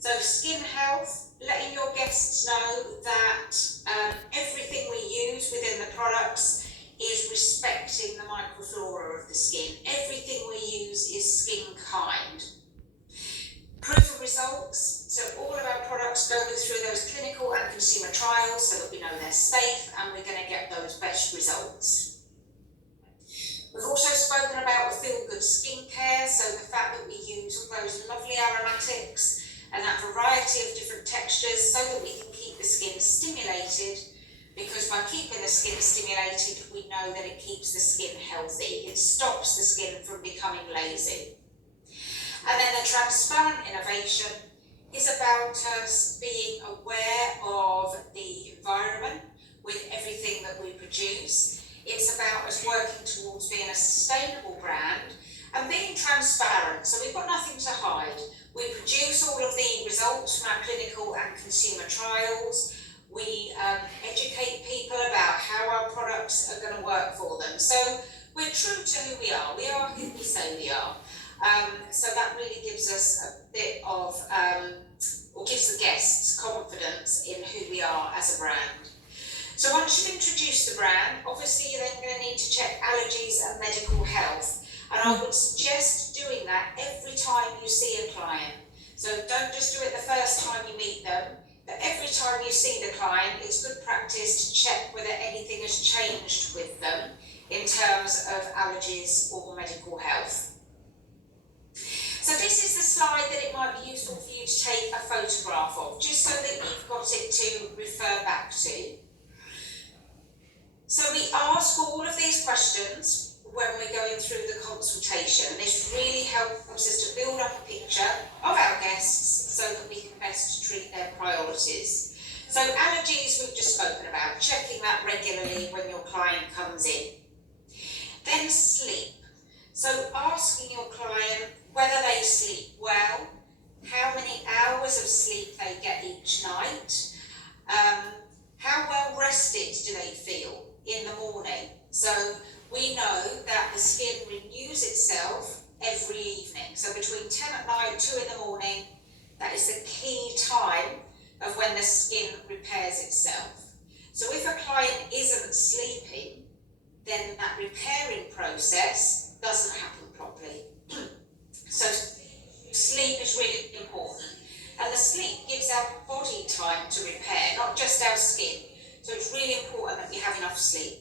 So skin health, letting your guests know that everything we use within the products is respecting the microflora of the skin. Everything we use is skin kind. Proof of results, so all of our products go through those clinical and consumer trials so that we know they're safe and we're going to get those best results. We've also spoken about the feel-good skincare, so the fact that we use all those lovely aromatics and that variety of different textures so that we can keep the skin stimulated, because by keeping the skin stimulated, we know that it keeps the skin healthy. It stops the skin from becoming lazy. And then the transparent innovation is about us being aware of the environment with everything that we produce. It's about us working towards being a sustainable brand and being transparent. So we've got nothing to hide. We produce all of the results from our clinical and consumer trials. We educate people about how our products are going to work for them. So we're true to who we are. We are who we say we are. So that really gives us a bit of, or gives the guests confidence in who we are as a brand. So once you've introduced the brand, obviously you're then going to need to check allergies and medical health. And I would suggest doing that every time you see a client. So don't just do it the first time you meet them, but every time you see the client, it's good practice to check whether anything has changed with them in terms of allergies or medical health. So this is the slide that it might be useful for you to take a photograph of, just so that you've got it to refer back to. So we ask all of these questions when we're going through the consultation. This really helps us to build up a picture of our guests so that we can best treat their priorities. So allergies we've just spoken about, checking that regularly when your client comes in. Then sleep. So asking your client whether they sleep well, how many hours of sleep they get each night, how well rested do they feel in the morning. So we know that the skin renews itself every evening. So between 10 at night, 2 in the morning, that is the key time of when the skin repairs itself. So if a client isn't sleeping, then that repairing process doesn't happen properly. So sleep is really important. And the sleep gives our body time to repair, not just our skin. So it's really important that we have enough sleep.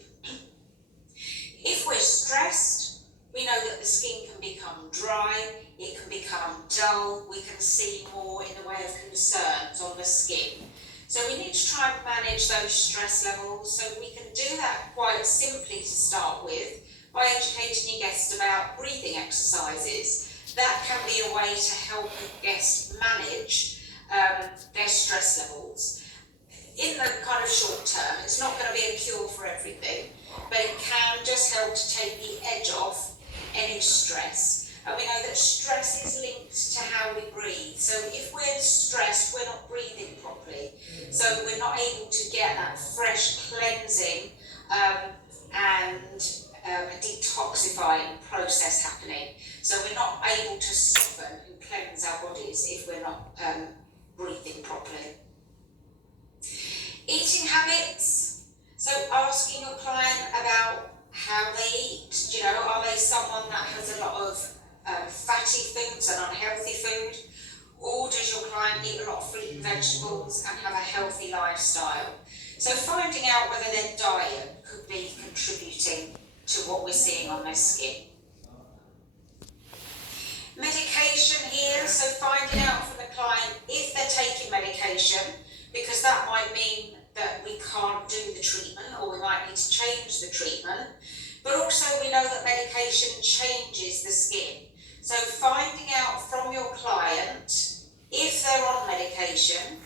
If we're stressed, we know that the skin can become dry, it can become dull, we can see more in the way of concerns on the skin. So we need to try and manage those stress levels. So we can do that quite simply to start with by educating your guests about breathing exercises. That can be a way to help a guest manage their stress levels. In the kind of short term, it's not going to be a cure for everything, but it can just help to take the edge off any stress. And we know that stress is linked to how we breathe. So if we're stressed, we're not breathing properly. So we're not able to get that fresh cleansing and detoxifying process happening. So we're not able to soften and cleanse our bodies if we're not breathing properly. Eating habits, so asking your client about how they eat. You know, are they someone that has a lot of fatty foods and unhealthy food? Or does your client eat a lot of fruit and vegetables and have a healthy lifestyle? So finding out whether their diet could be contributing to what we're seeing on their skin. Medication here, so finding out from the client if they're taking medication, because that might mean that we can't do the treatment or we might need to change the treatment. But also we know that medication changes the skin. So finding out from your client if they're on medication,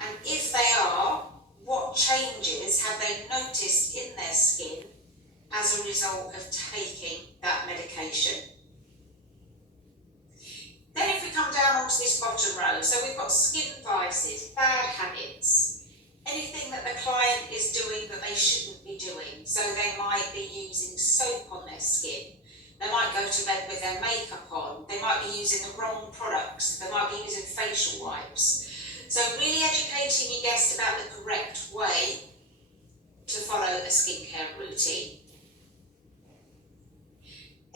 and if they are, what changes have they noticed in their skin as a result of taking that medication. Then if we come down onto this bottom row, so we've got skin vices, bad habits, anything that the client is doing that they shouldn't be doing. So they might be using soap on their skin. They might go to bed with their makeup on. They might be using the wrong products. They might be using facial wipes. So really educating your guests about the correct way to follow a skincare routine.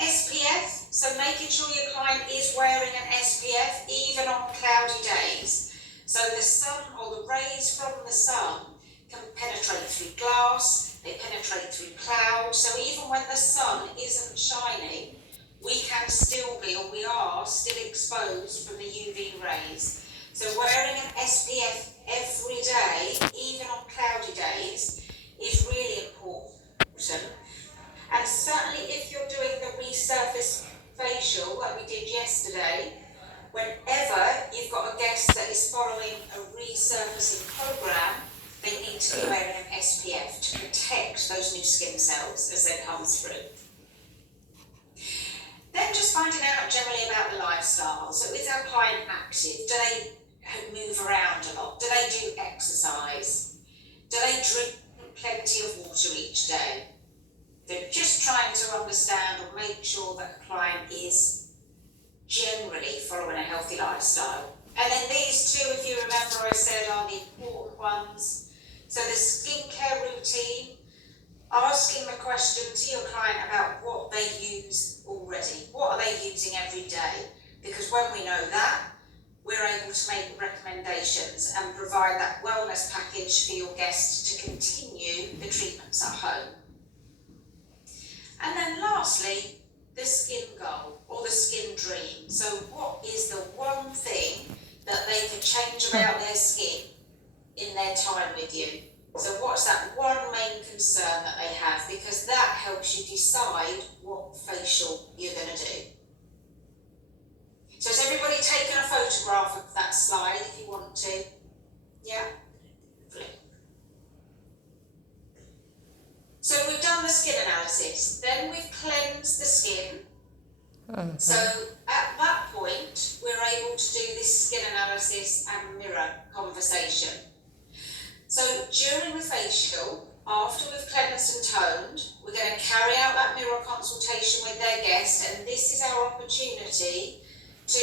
SPF, so making sure your client is wearing an SPF even on cloudy days. So the sun or the rays from the sun can penetrate through glass, they penetrate through clouds, so even when the sun isn't shining, we can still be, or we are still exposed from the UV rays. So wearing an SPF every day, even on cloudy days, is really important. And certainly if you're doing the resurface facial like we did yesterday, whenever you've got a guest that is following a resurfacing program, they need to be wearing an SPF to protect those new skin cells as they come through. Then just finding out generally about the lifestyle. So is our client active? Do they move around a lot? Do they do exercise? Do they drink plenty of water each day? They're just trying to understand or make sure that the client is generally following a healthy lifestyle. And then these two, if you remember, I said are the important ones. So the skincare routine, asking the question to your client about what they use already. What are they using every day? Because when we know that, we're able to make recommendations and provide that wellness package for your guests to continue the treatments at home. And then lastly, the skin goal or the skin dream. So what is the one thing that they can change about their skin in their time with you? So what's that one main concern that they have? Because that helps you decide what facial you're going to do. So has everybody taken a photograph of that slide if you want to? Yeah? So we've done the skin analysis, then we've cleansed the skin. So at that point, we're able to do this skin analysis and mirror conversation. So during the facial, after we've cleansed and toned, we're going to carry out that mirror consultation with their guest, and this is our opportunity to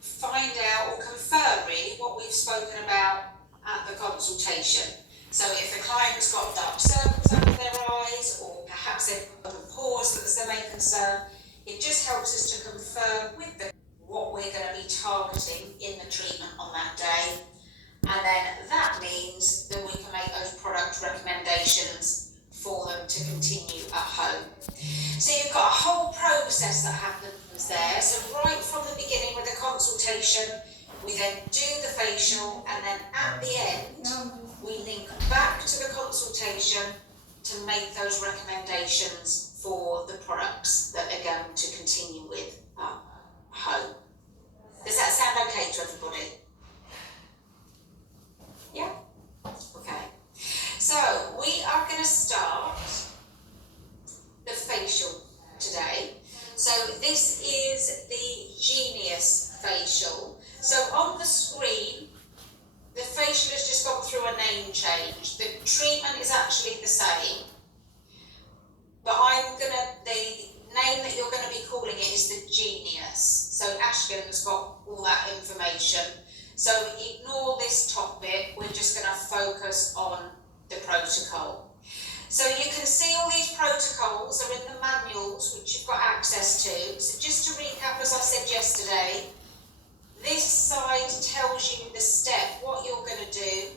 find out or confirm really what we've spoken about at the consultation. So if the client's got dark circles under their eyes, or perhaps they've got pores that's their main concern, it just helps us to confirm with them what we're going to be targeting in the treatment on that day. And then that means that we can make those product recommendations for them to continue at home. So you've got a whole process that happens there. So right from the beginning with the consultation, we then do the facial, and then at the end, we link back to the consultation to make those recommendations for the products that they're going to continue with at home. Does that sound okay to everybody? Yeah? Okay. So we are going to start the facial today. So this is the Genius facial. So on the screen, the facial has just gone through a name change. The treatment is actually the same, but the name that you're going to be calling it is the Genius. So Ashton's got all that information. So ignore this topic, we're just going to focus on the protocol. So you can see all these protocols are in the manuals which you've got access to. So just to recap, as I said yesterday, this side tells you the step, what you're going to do.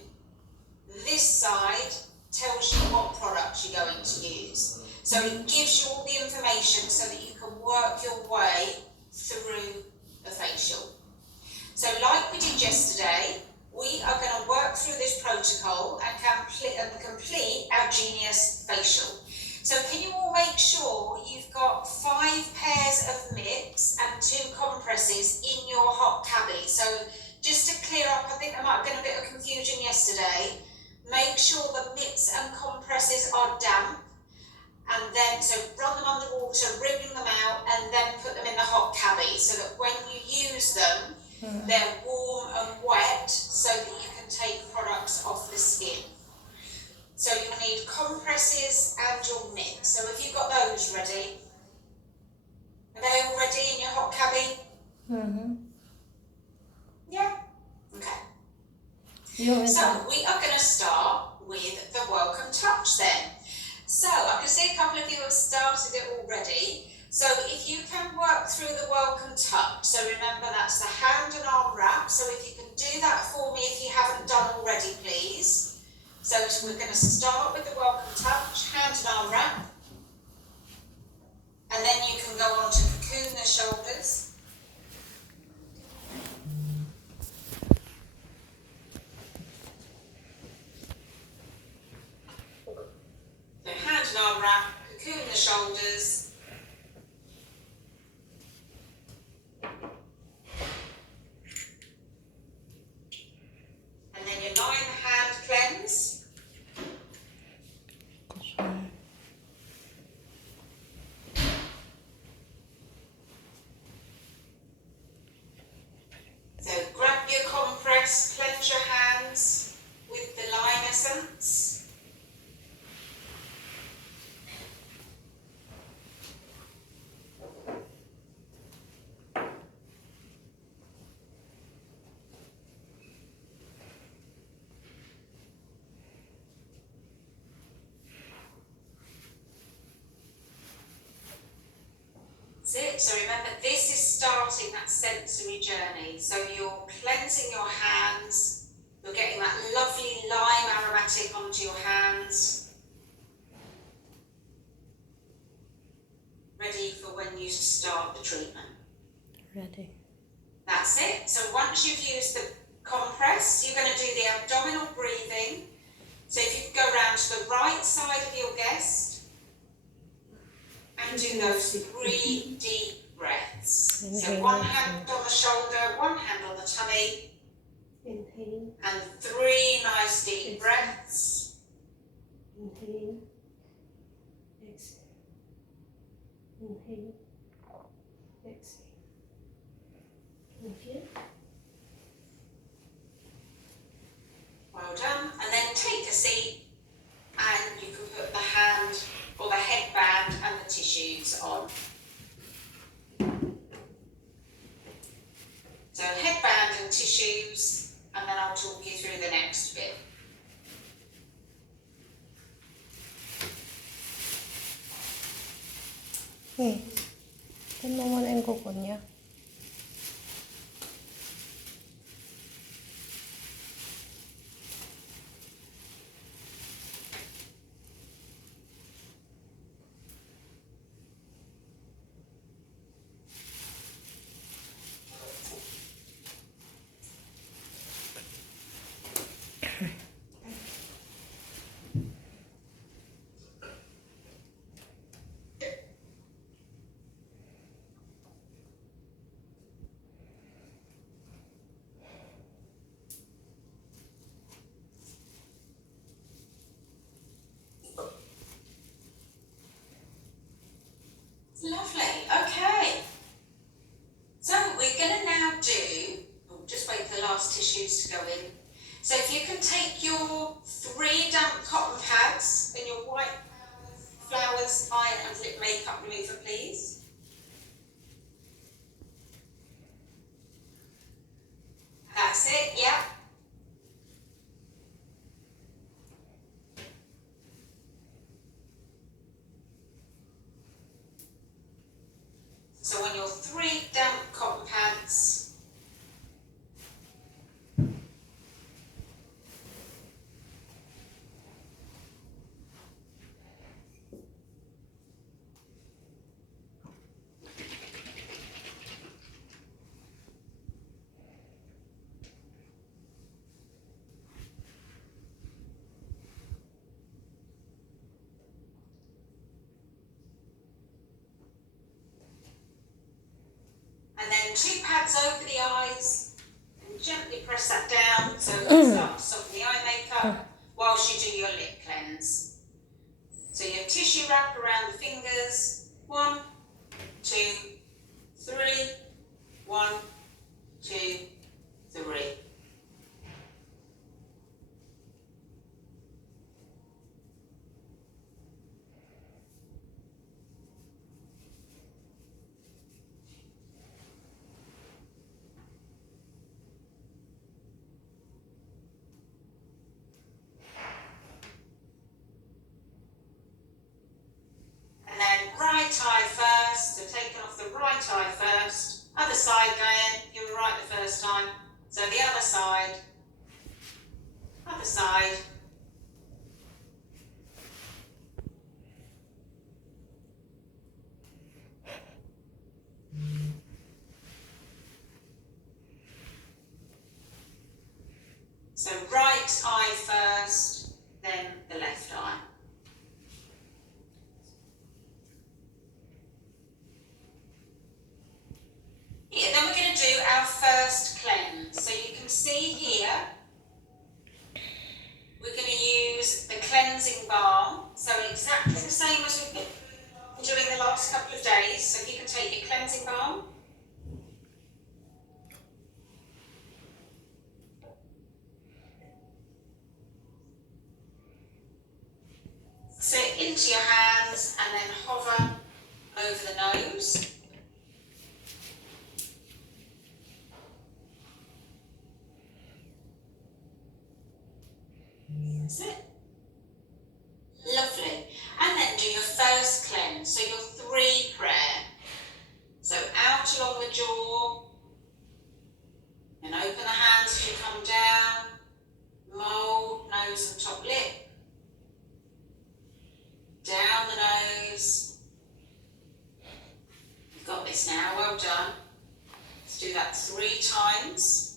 This side tells you what product you're going to use. So it gives you all the information so that you can work your way through the facial. So like we did yesterday, we are going to work through this protocol and complete our Genius facial. So can you all make sure you've got 5 pairs of mitts and 2 compresses in your hot cabbie? So just to clear up, I think there might have been a bit of confusion yesterday. Make sure the mitts and compresses are damp, and then so run them under water, wring them out, and then put them in the hot cabbie so that when you use them, they're warm and wet so that you can take products off the skin. So you'll need compresses and your mitts. So have you got those ready? So we are going to start with the welcome touch then. So I can see a couple of you have started it already. So if you can work through the welcome touch, so remember that's the hand and arm wrap. So if you can do that for me if you haven't done already, please. So we're going to start with the welcome touch, hand and arm wrap. And then you can go on to cocoon the shoulders. So hand and arm wrap, cocoon the shoulders. And then your line hand cleanse. So grab your compress, cleanse your hands with the lime essence. That's it. So remember, this is starting that sensory journey. So you're cleansing your hands, you're getting that lovely lime aromatic onto your hands, ready for when you start the treatment. Ready. That's it. So once you've used the compress, you're going to do the abdominal breathing. So if you can go round to the right side of your guest and do those 3 deep breaths. So one hand on the shoulder, one hand on the tummy. Inhale. And 3 nice deep breaths. Inhale. Exhale. Inhale. Exhale. Okay. Well done. And then take a seat and you can put the hand or the headband and the tissues on. So headband and tissues, and then I'll talk you through the next bit. Saan mo muna yung kuko niya? Lovely, okay. So we're going to now do, just wait for the last tissues to go in. So if you can take your 3 damp cotton pads and your white flowers, eye and lip makeup remover, please. That's it, yeah. So on your 3 damp cotton pads, and then 2 pads over the eyes, and gently press that down so it can start to soften the eye makeup whilst you do your lip cleanse. So your tissue wrap around the fingers, 1, 2, 3, 1, 2, 3. side, Gaia. You were right the first time. So the other side. Other side. So right eye first, then the left eye. Yeah, then we're going to do our first cleanse. So you can see here, we're going to use the cleansing balm. So exactly the same as we've been doing the last couple of days. So if you can take your cleansing balm. So into your hands and then hover over the nose. That's it. Lovely. And then do your first cleanse, so your 3 prayer. So out along the jaw, and open the hands as you come down, mould, nose and top lip, down the nose. You've got this now, well done. Let's do that 3 times.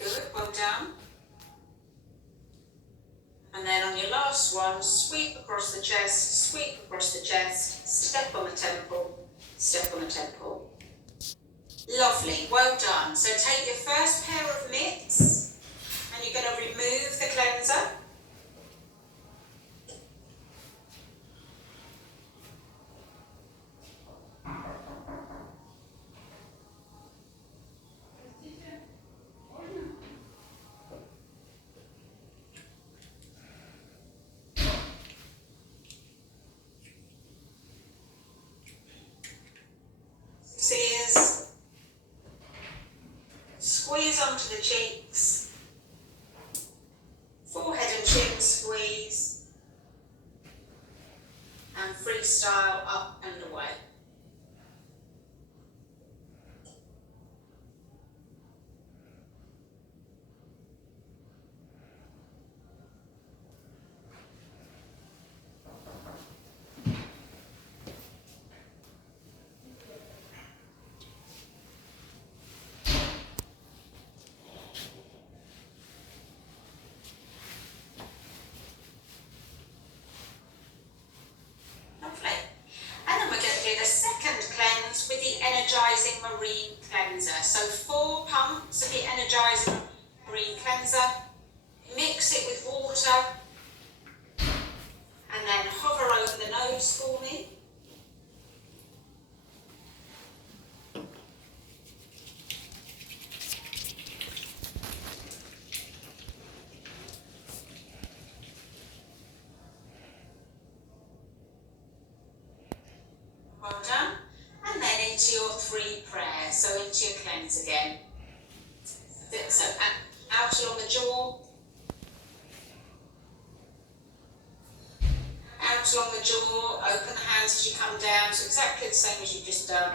Good, well done. And then on your last one, sweep across the chest, sweep across the chest, step on the temple, step on the temple. Lovely, well done. So take your first pair of mitts and you're going to remove the cleanser. Ears, squeeze onto the cheeks, forehead and chin squeeze, and freestyle up and away. With the energizing marine cleanser. So 4 pumps of the energizing marine cleanser, mix it with water and then hover over the nose for me. Well done. And then into your 3 prayers, so into your cleanse again. So out along the jaw, out along the jaw, open the hands as you come down, so exactly the same as you've just done.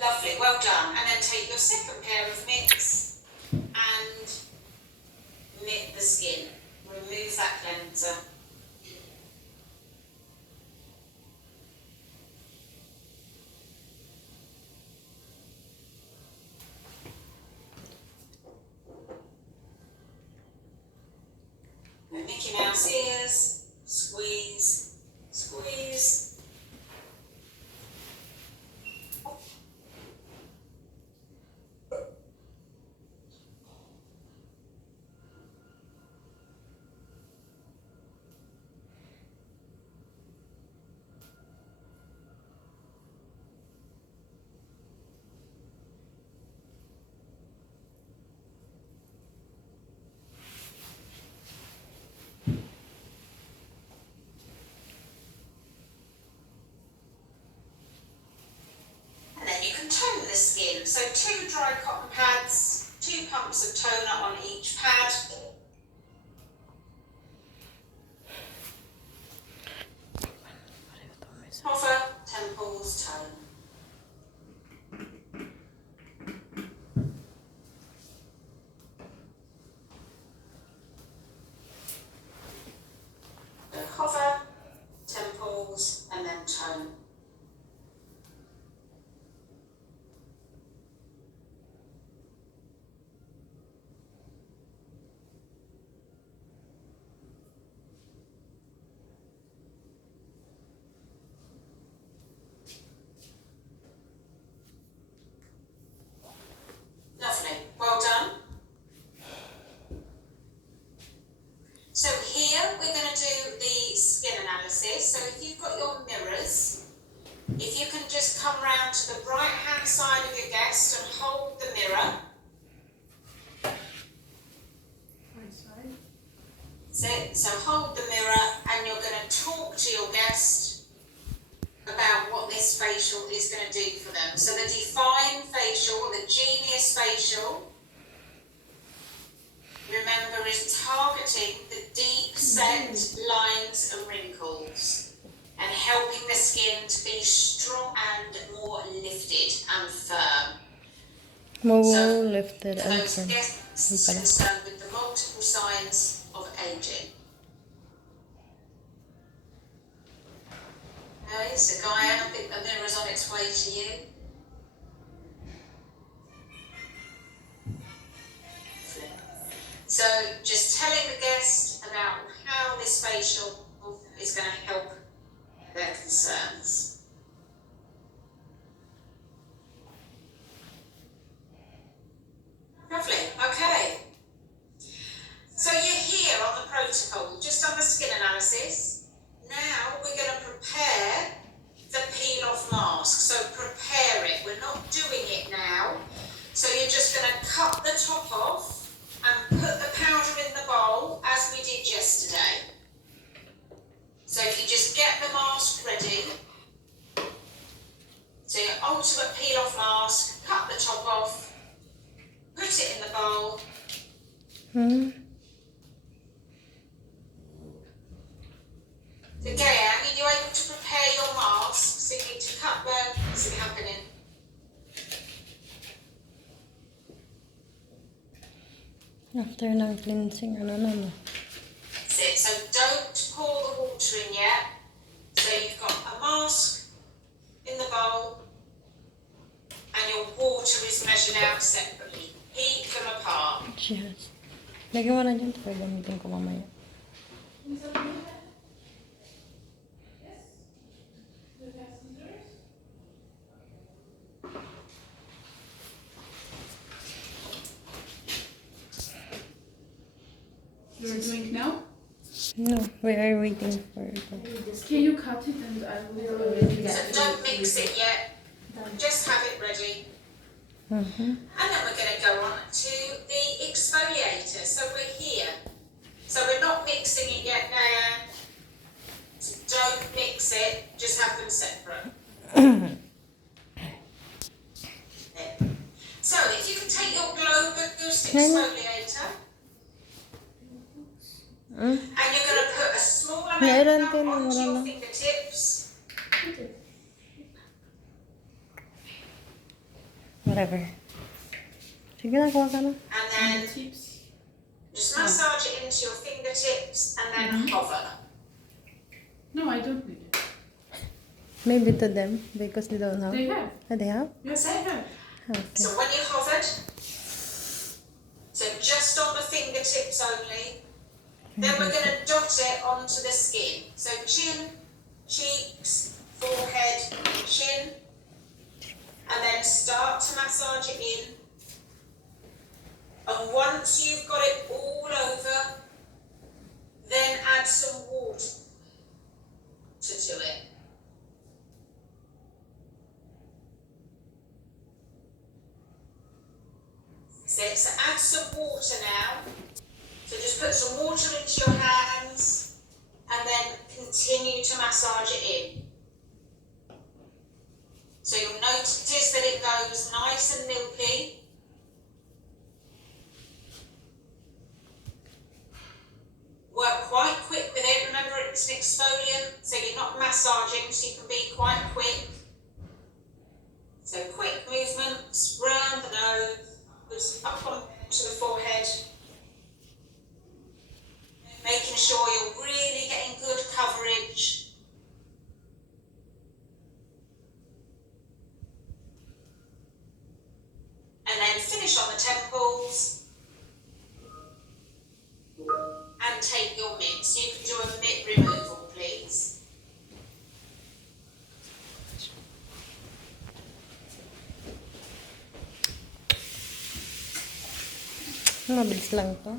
Lovely, well done. And then take your second pair of mitts and mitt the skin. Remove that cleanser. And Mickey Mouse ears, squeeze, squeeze. Tone the skin, so 2 dry cotton pads, 2 pumps of toner on each pad. Hover, temples, tone. So hover, temples, and then tone. Lovely, well done. So here we're going to do the skin analysis. So if you've got your mirrors, if you can just come round to the right hand side of your guest and hold the mirror. Right side. That's it. So hold the mirror and you're going to talk to your guest about what this facial is going to do for them. So the Define facial, the Genius facial, remember, is targeting the deep set lines and wrinkles and helping the skin to be strong and more lifted and firm. More lifted For and those firm. guests concerned with the multiple signs of aging. Okay, so Gaia, I think the mirror's on its way to you. So just telling the guest about how this facial is going to help their concerns. Lovely, okay. So you're here on the protocol, just on the skin analysis. Now we're going to prepare the peel-off mask. So prepare it. We're not doing it now. So you're just going to cut the top off and put the powder in the bowl as we did yesterday. So if you just get the mask ready. So your ultimate peel-off mask, cut the top off, put it in the bowl. So Gaia, are you able to prepare your mask? So you need to cut what's happening. After ng cleansing, ano naman. That's it. So don't pour the water in yet. So you've got a mask in the bowl and your water is measured out separately. Keep them apart. Yes. Lagyan mo na dyan, pero gamitin ko mamaya. You're doing it now? No, we are waiting for it. Can you cut it and I will already. So don't mix it yet. Just have it ready. And then we're going to go on to the exfoliator. So we're here. So we're not mixing it yet now. So don't mix it. Just have them separate. So if you can take your Glow Boost exfoliator. And you're going to put a small amount onto your fingertips. Whatever. Sige na, kuha ka na. And then Tips. just massage it into your fingertips and then hover. No, I don't need it. Maybe to them, because they don't have. They have. Oh, they have? Yes, I have. Okay. So when you hovered, so just on the fingertips only, then we're going to dot it onto the skin. So chin, cheeks, forehead, chin, and then start to massage it in. And once you've got it all over, then add some water to it. So add some water now. So just put some water into your hands and then continue to massage it in. So you'll notice that it goes nice and milky. Work quite quick with it. Remember, it's an exfoliant, so you're not massaging, so you can be quite quick. So quick movements round the nose, up onto the forehead. Making sure you're really getting good coverage. And then finish on the temples. And take your mitt. So you can do a mitt removal, please. Mabilis lang to.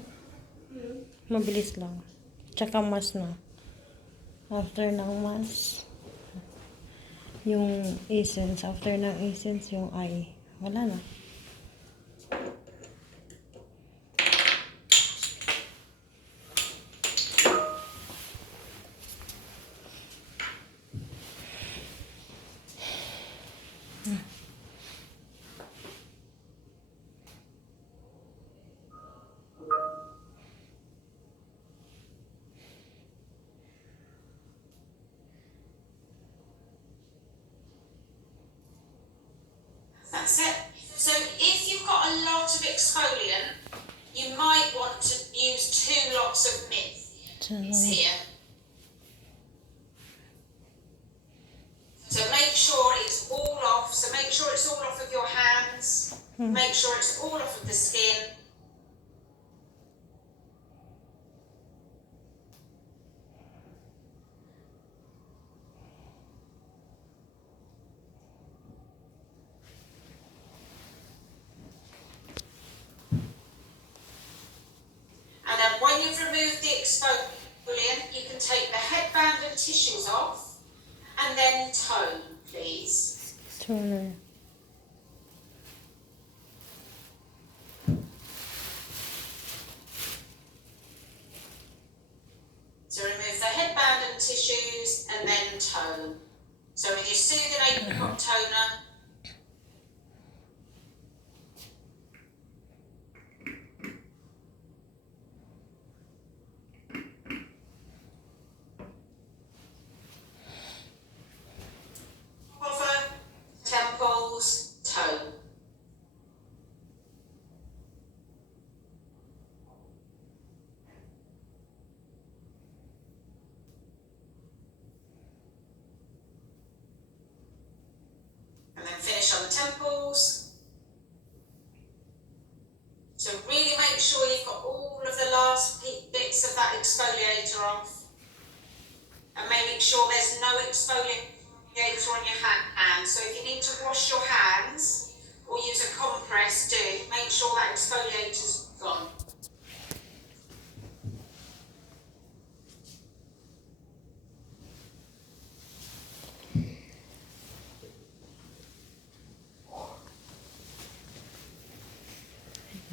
Mabilis lang. Tsaka mas na. After ng mas, yung essence. After ng essence, yung eye. Wala na. That's it. So if you've got a lot of exfoliant, you might want to use 2 lots of mitts here. So make sure it's all off. So make sure it's all off of your hands. Make sure it's all off of the skin. And then when you've removed the exfoliant, you can take the headband and tissues off and then tone, please. Toner. So remove the headband and tissues and then tone. So with your soothing apricot toner, hover, temples, tone. And then finish on the temples. So really make sure you've got all of the last bits of that exfoliator off. And make sure there's no exfoliator on your hand. So if you need to wash your hands or use a compress, do. Make sure that exfoliator's gone.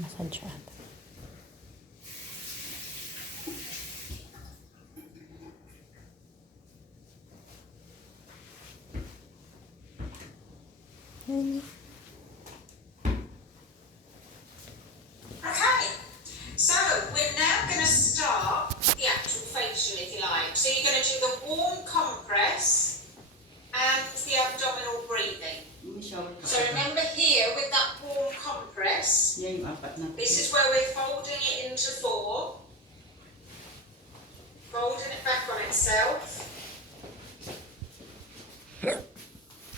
Massage. Okay, so we're now going to start the actual facial, if you like. So you're going to do the warm compress and the abdominal breathing. So remember here with that Sila yung apat na This is where we're folding it into 4. Folding it back on itself.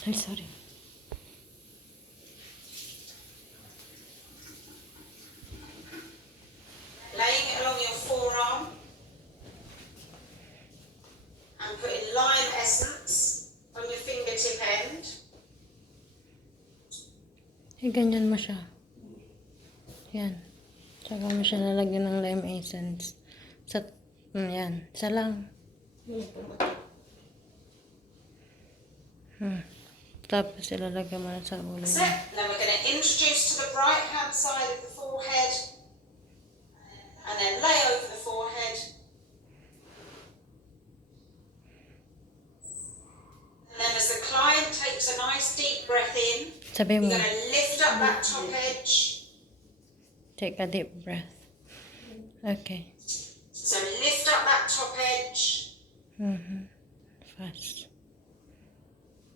Ay, sorry. Laying it along your forearm. And putting lime essence on your fingertip end. Ganyan mo siya. Yan. Tsaka mo siya lalagyan ng lime essence. Yan. Isa lang. Tapos ilalagyan mo na sa ulo That's niya. it. Then we're going to introduce to the right hand side of the forehead. And then lay over the forehead. And then as the client takes a nice deep breath in, Sabi you're mo, going to lift up that top edge. take a deep breath. Okay. So lift up that top edge. Fast.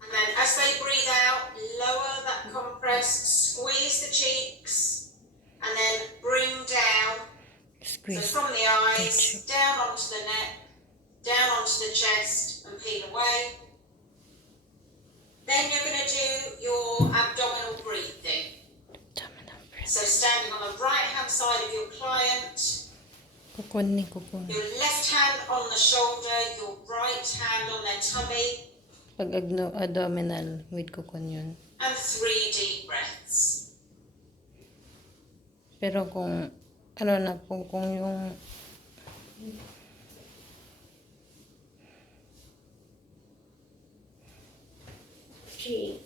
And then as they breathe out, lower that compress, squeeze the cheeks, and then bring down. Squeeze. So from the eyes, cheek. down onto the neck, down onto the chest, and peel away. Then you're going to do your abdominal breathing. Abdominal breath. So standing on the right hand side of your client, Kukunin. your left hand on the shoulder, your right hand on their tummy, Pag abdominal, with kukun yun. and 3 deep breaths. Pero kung, kung yung, Three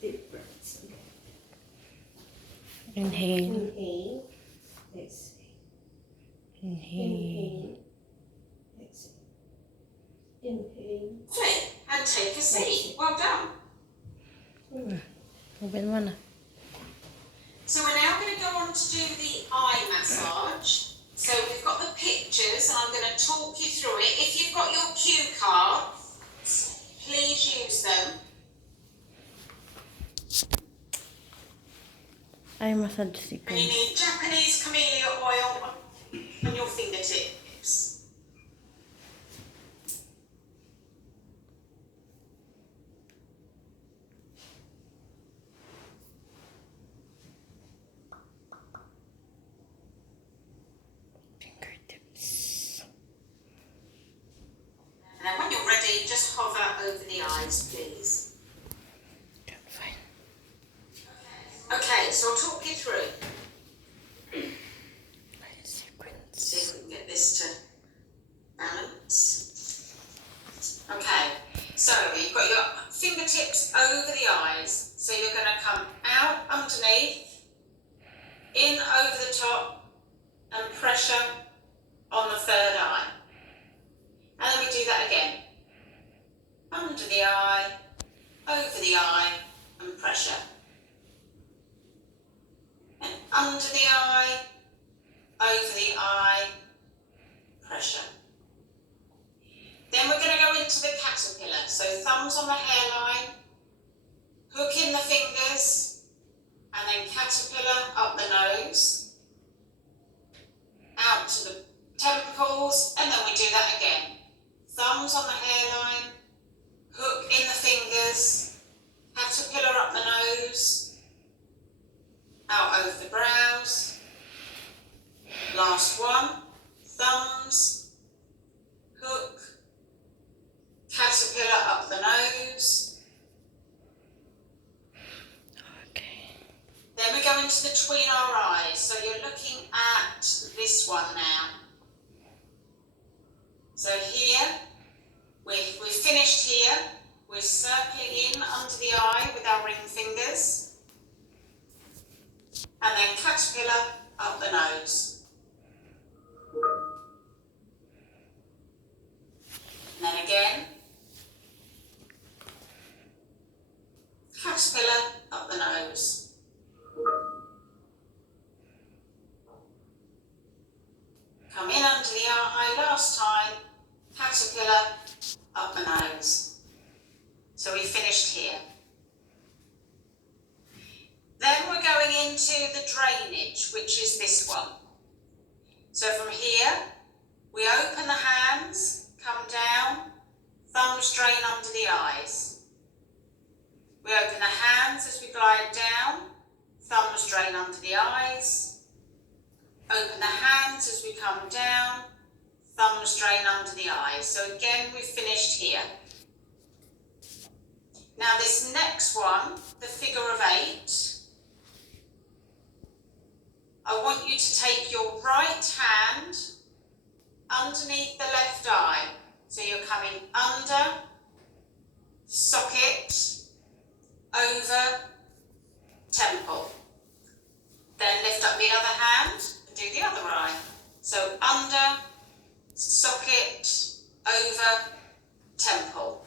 deep breaths. Okay. inhale, Inhale. Exhale. inhale. Inhale. Exhale. Inhale. Flip and take a seat. Well done. Open mo na. So we're now going to go on to do the eye massage. So we've got the pictures and I'm going to talk you through it. If you've got your cue cards, please use them. Eye massage And you sequence. need Japanese camellia oil on your fingertips. Fingertips. And then when you're ready, just hover over the eyes, please. Okay, fine. Okay, so I'll talk you through. Eye sequence. See if we can get this to balance. Okay, so you've got your fingertips over the eyes. So you're going to come out underneath, in over the top, and pressure on the third eye. And then we do that again. Under the eye, over the eye, and pressure. And under the eye, over the eye, pressure. Then we're going to go into the caterpillar. So thumbs on the hairline, hook in the fingers, and then caterpillar up the nose, out to the temples, and then we do that again. Thumbs on the hairline, hook in the fingers, caterpillar up the nose, out over the brows. Last one, thumbs, hook, caterpillar up the nose. Okay. Then we go into between our eyes. So you're looking at this one now. So here, we've finished here. We're circling in under the eye with our ring fingers. And then caterpillar up the nose. And then again. Caterpillar up the nose. Come in under the eye last time. Caterpillar up the nose. So we finished here. Then we're going into the drainage, which is this one. So from here, we open the hands, come down, thumbs drain under the eyes. We open the hands as we glide down, thumbs drain under the eyes. Open the hands as we come down, thumbs drain under the eyes. So again, we've finished here. Now this next one, the figure of 8, I want you to take your right hand underneath the left eye. So you're coming under, socket, over, temple. Then lift up the other hand and do the other eye. So under, socket, over, temple.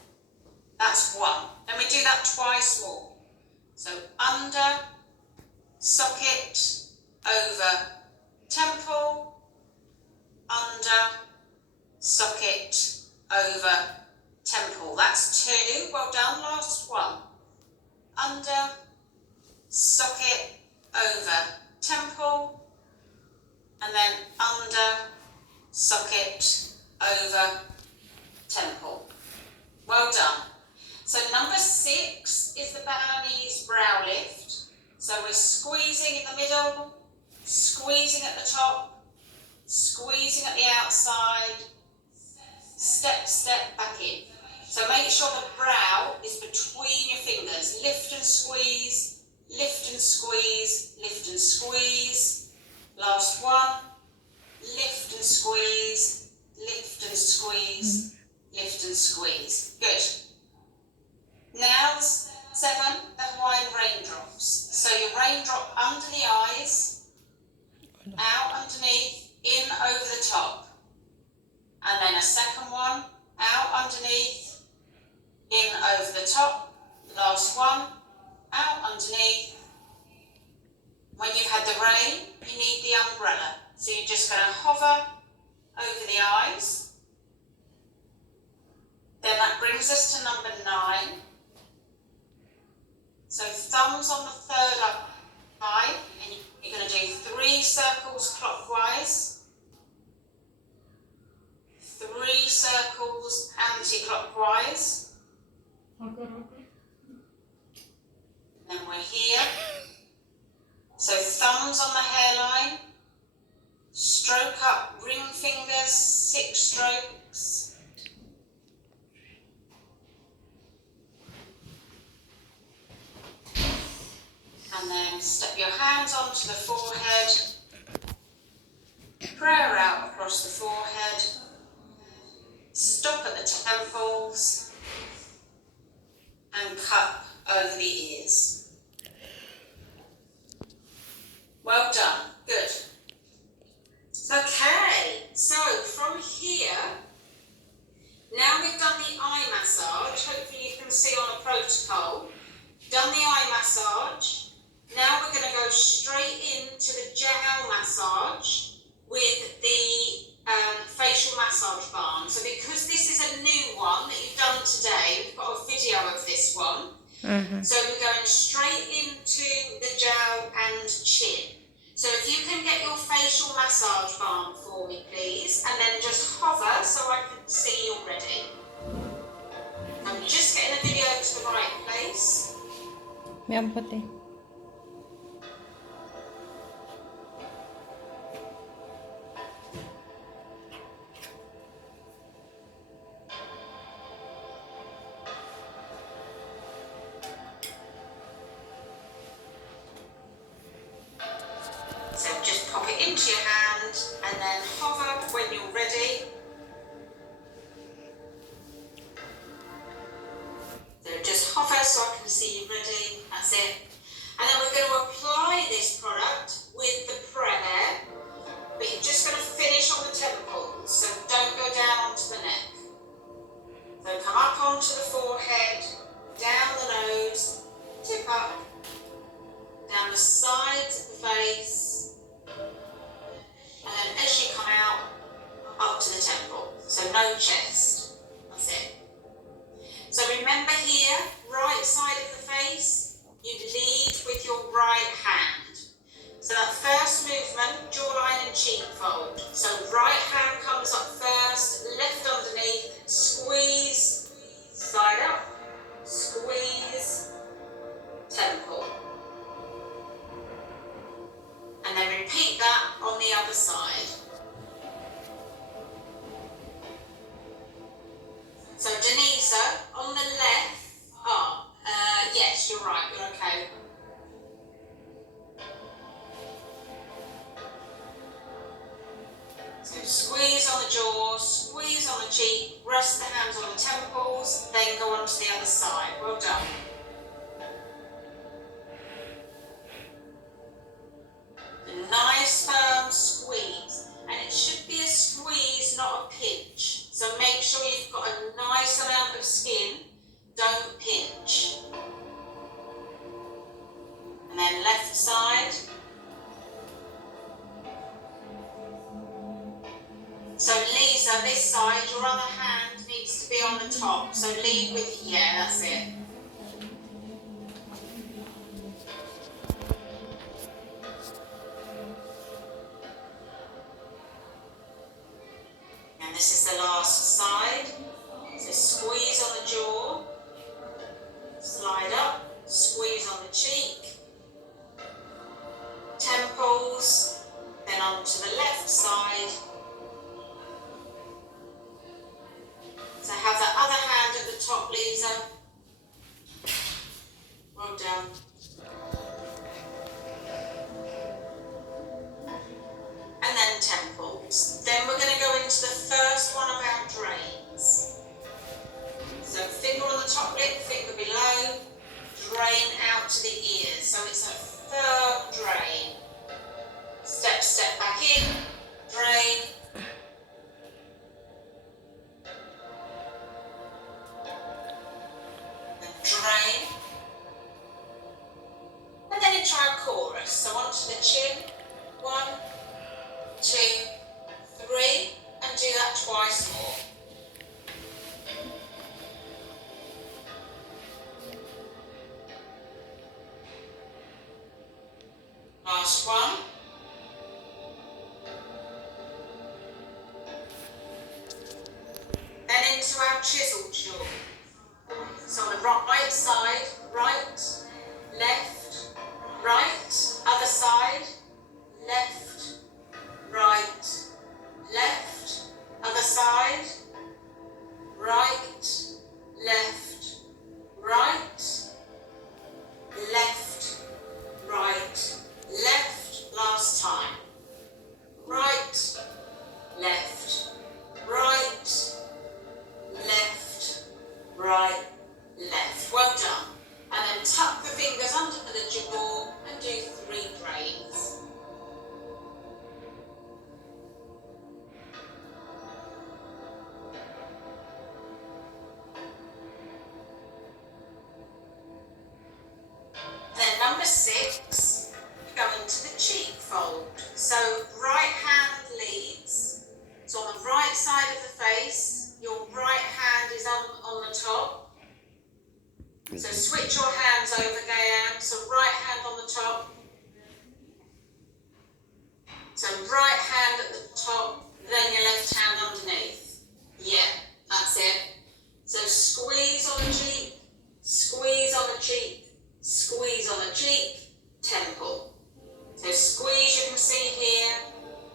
That's 1. Then we do that twice more. So under, socket, over, temple, under, socket, over, temple. That's 2. Well done. Last one. Under, socket, over, temple, and then under, socket, over, temple. Well done. So number 6 is the Balinese brow lift. So we're squeezing in the middle, squeezing at the top, squeezing at the outside, step, step back in. So make sure the brow is between your fingers. Lift and squeeze, lift and squeeze, lift and squeeze. Last one. Lift and squeeze, lift and squeeze, lift and squeeze. Good. Now 7, the Hawaiian raindrops. So your raindrop under the eyes, out underneath, in over the top. And then a second one, out underneath, in over the top. Last one, out underneath. When you've had the rain, you need the umbrella. So you're just going to hover over the eyes. Then that brings us to number 9. So thumbs on the third eye, and you're going to do 3 circles clockwise, 3 circles anti-clockwise. Okay. Then we're here. So thumbs on the hairline, stroke up, ring fingers, 6 strokes. And then step your hands onto the forehead, prayer out across the forehead, stop at the temples, and cup over the ears. Well done, good. Okay, so from here, now we've done the eye massage, hopefully you can see on the protocol, done the eye massage. Now we're going to go straight into the jowl massage with the facial massage balm. So because this is a new one that you've done today, we've got a video of this one. So we're going straight into the jowl and chin. So if you can get your facial massage balm for me, please, and then just hover so I can see you're ready. I'm just getting the video to the right place. Yan puti. So just pop it into your hand and then hover when you're ready. So just hover so I can see you ready. That's it. And then we're going to apply this product with the prayer, but you're just going to finish on the temples, so don't go down onto the neck. So come up onto the forehead, down the nose, tip up, down the sides of the face, repeat that on the other side. So Denisa, on the left, yes, you're right, you're okay. So squeeze on the jaw, squeeze on the cheek, rest the hands on the temples, then go on to the other side. Well done. A nice firm squeeze, and it should be a squeeze, not a pinch. So make sure you've got a nice amount of skin, don't pinch. And then left side. So Lisa, this side, your other hand needs to be on the top. So lead with, yeah, that's it. And this is the last side. So squeeze on the jaw, slide up, squeeze on the cheek, temples, then onto the left side. So have that other hand at the top, Lisa. Well done. And then temples. Then we're going to go into the first one of our drains. So finger on the top lip, finger below, drain out to the ears. So it's a firm drain. Step back in, drain. Drain, and then into our chorus. So onto the chin, 1, 2, 3, and do that twice more. Last one. Then into our chisel jaw. So on the right side, right, left, right, other side, left, right, left, other side, right, left, right, left, right, left, last time, right, left, right, left, right, left. Well done. And then tuck the fingers under the jaw and do 3 drains. Then number 6, go into the cheek fold. So right hand leads. So on the right side of the face, your right hand is on the top. So switch your hands over, Gayan. So right hand on the top. So right hand at the top, then your left hand underneath. Yeah, that's it. So squeeze on the cheek, squeeze on the cheek, squeeze on the cheek, temple. So squeeze, you can see here,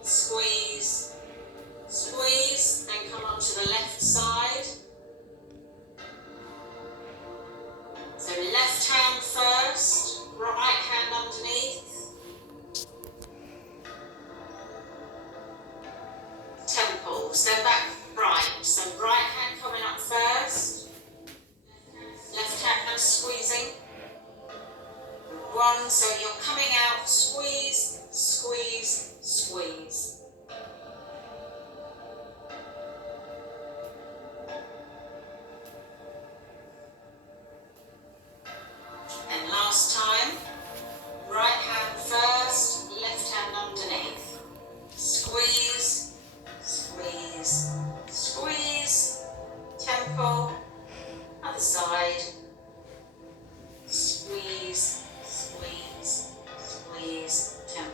squeeze, squeeze, then come onto the left side. So left hand first, right hand underneath. Temples, then back right. So right hand coming up first. Left hand squeezing. 1, so you're coming out, squeeze, squeeze, squeeze. And last time, right hand first, left hand underneath. Squeeze, squeeze, squeeze, temple, other side. Squeeze, squeeze, squeeze, temple.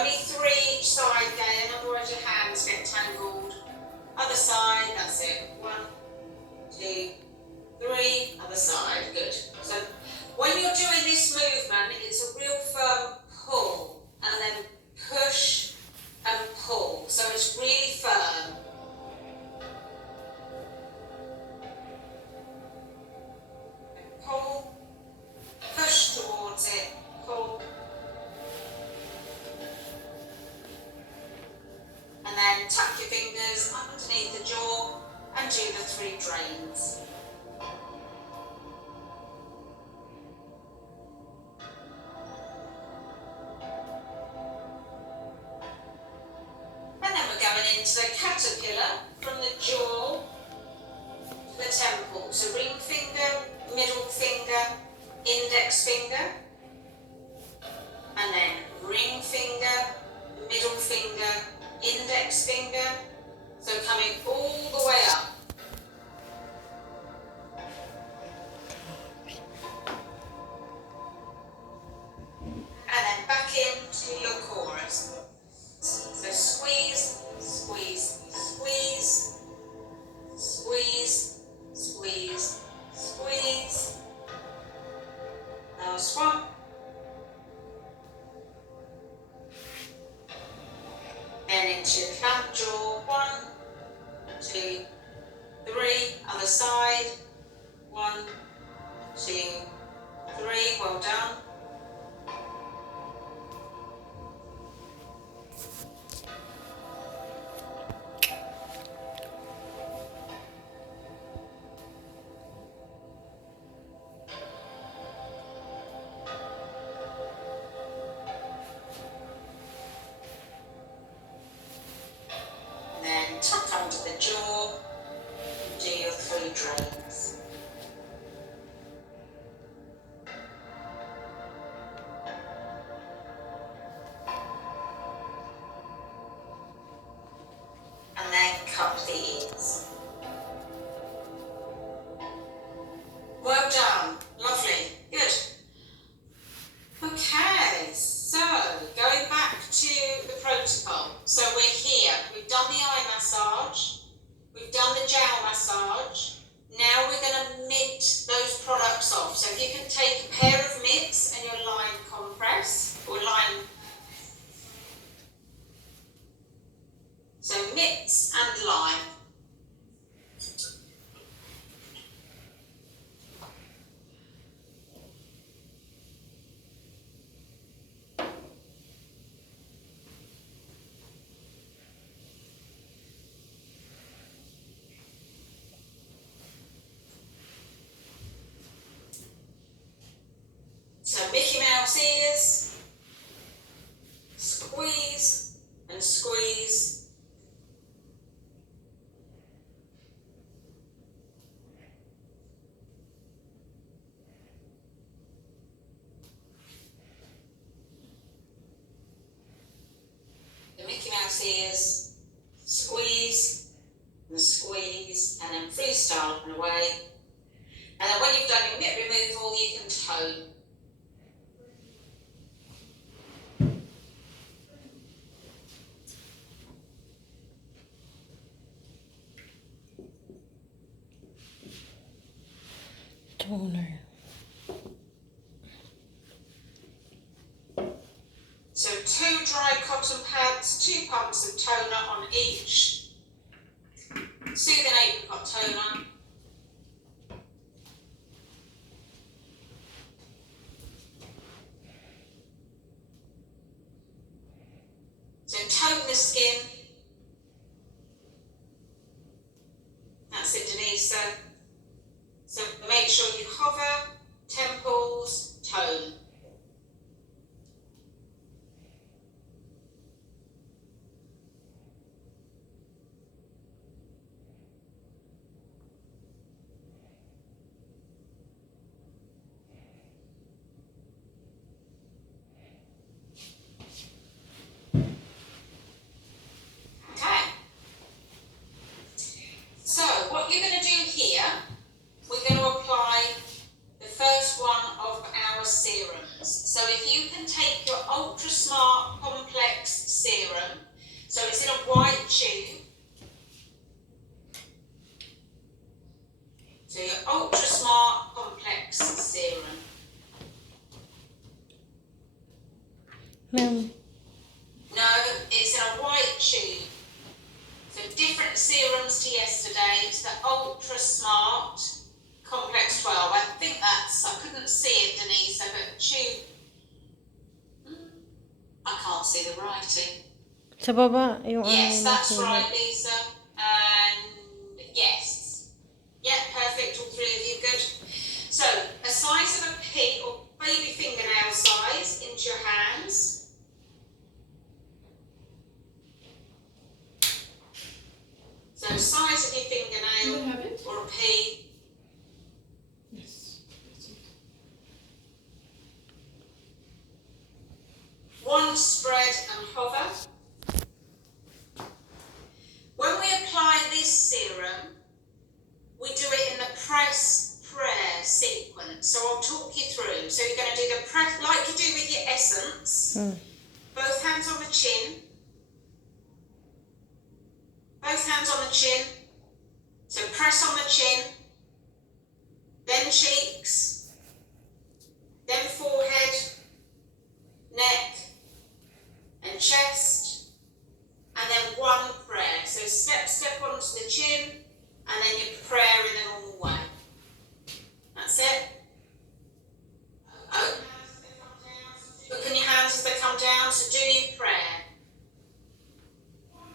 Only 3 each side again, otherwise your hands get tangled. Other side, that's it. 1, 2, 3, other side, good. So when you're doing this movement, it's a real firm pull and then push and pull. So it's really firm. Pull, push towards it, pull. And then tuck your fingers underneath the jaw and do the 3 drains. And then we're going into the caterpillar from the jaw to the temple. So ring finger, middle finger, index finger, and then ring finger, middle finger, index finger. So coming all the way up. And then back into your chorus. So squeeze, squeeze, squeeze, squeeze, squeeze, squeeze. Last one. Then into your clamp jaw. 1, 2, 3. Other side. 1, 2, 3. Well done. Tuck under the jaw and do your 3 drains. And then cup the ears. Well done, lovely, good. Okay, so going back to the protocol. So we're here, we've done the eye massage, we've done the jowl massage. Now we're going to mitt those products off. So if you can take a pair of mitts and your line compress, or line, so mitts and line. So Mickey Mouse ears, squeeze and squeeze. The Mickey Mouse ears, squeeze and squeeze, and then freestyle and away. And then when you've done your mitt removal, you can tone. Toner. So 2 dry cotton pads, 2 pumps of toner on each. Soothing apricot toner. So tone the skin. That's it, Denise. So make sure you hover, temples, tone. tube. So different serums to yesterday. It's the Ultra Smart Complex 12. I think that's, I couldn't see it, Denise, but tube. I can't see the writing. Sa baba, yung Yes, that's nasulat. right, Lisa. And yes. Yeah, perfect. All three of you, good. So, a size of a pea or baby fingernail size into your hands. So, size of your Do you fingernail have it? or a pea. Yes. That's it. One spread and hover. When we apply this serum, we do it in the press prayer sequence. So I'll talk you through. So you're going to do the press like you do with your essence. Both hands on the chin. Both hands on the chin. So press on the chin. Then cheeks. Then forehead. Neck. And chest. And then one prayer. So step onto the chin, and then your prayer in the normal way. That's it. Open your hands as they come down, so do your prayer.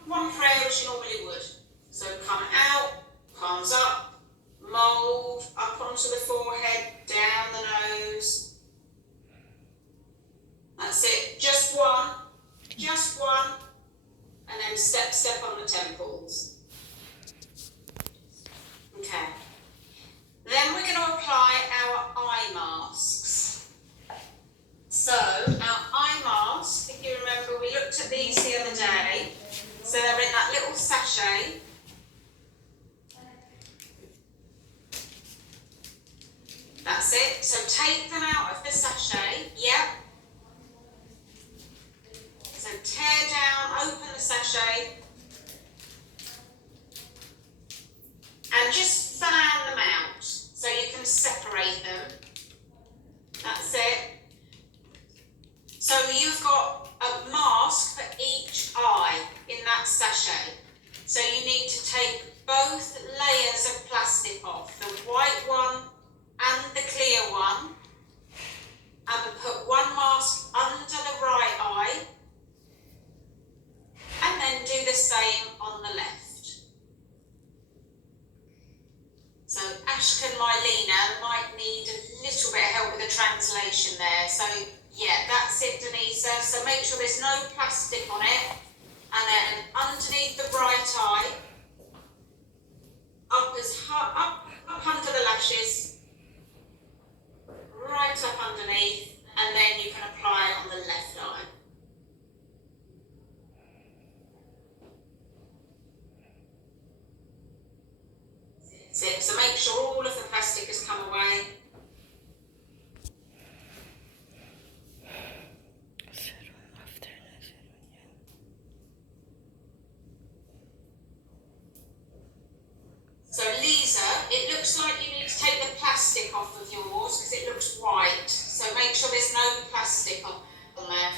One prayer as you normally would. So come out, palms up, mould, up onto the forehead, down the nose. That's it. Just one. Just one. And then step on the temples. Okay. Then we're going to apply our eye masks. So, our eye mask, if you remember, we looked at these the other day. So they're in that little sachet. That's it. So take them out of the sachet. Yep. So tear down, open the sachet, and just fan them out so you can separate them. That's it. So you've got a mask for each eye in that sachet. So you need to take both layers of plastic off, the white one and the clear one, and put one mask under the right eye. And then do the same on the left. So Ashkan, Mylena might need a little bit of help with the translation there. So yeah, that's it, Denisa. So make sure there's no plastic on it. And then underneath the right eye, up under the lashes, right up underneath, and then you can apply it on the left eye. So make sure all of the plastic has come away. So Lisa, it looks like you need to take the plastic off of yours because it looks white. So make sure there's no plastic on there.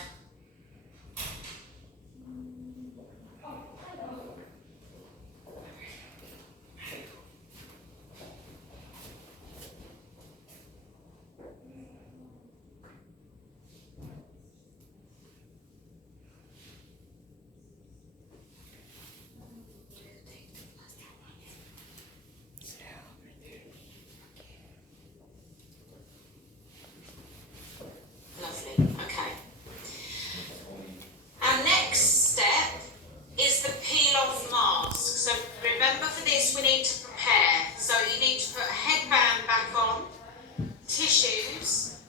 tissues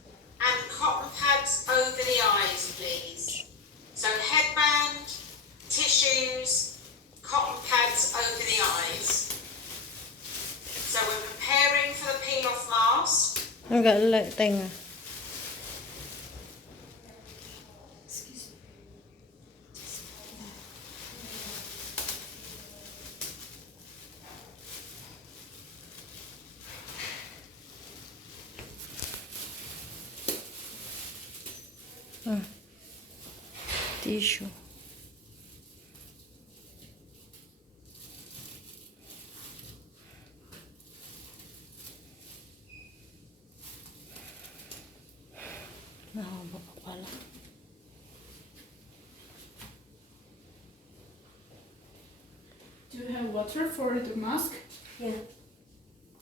and cotton pads over the eyes, please. So headband, tissues, cotton pads over the eyes. So we're preparing for the peel-off mask. Enggak, like tenga. Tissue. Do you have water for the mask? Yeah.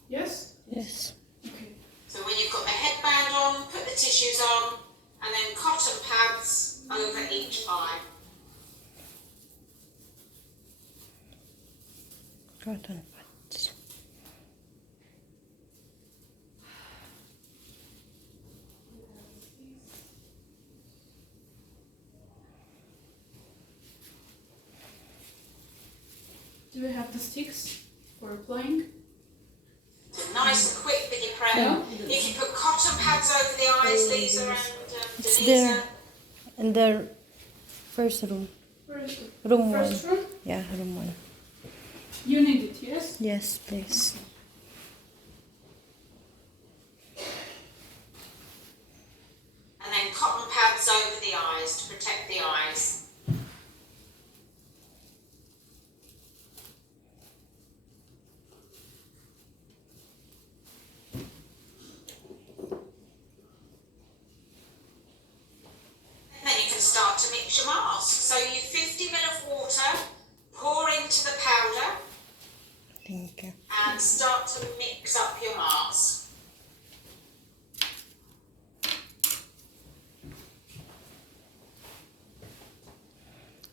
Yes? Yes. Okay. So when you've got the headband on, put the tissues on, and then cotton pads over each eye. Cotton pads. Do we have the sticks for applying? So nice and quick with your prep. Yeah. If you put cotton pads over the eyes, Lisa and It's Denisa. there. In the first room. Where is it? Room First 1. room? Yeah, room 1. You need it, yes? Yes, please. And then cotton pads over the eyes to protect the eyes. And then you can start to mix your mask. So you 50 ml of water, pour into the powder Thank you. and start to mix up your mask.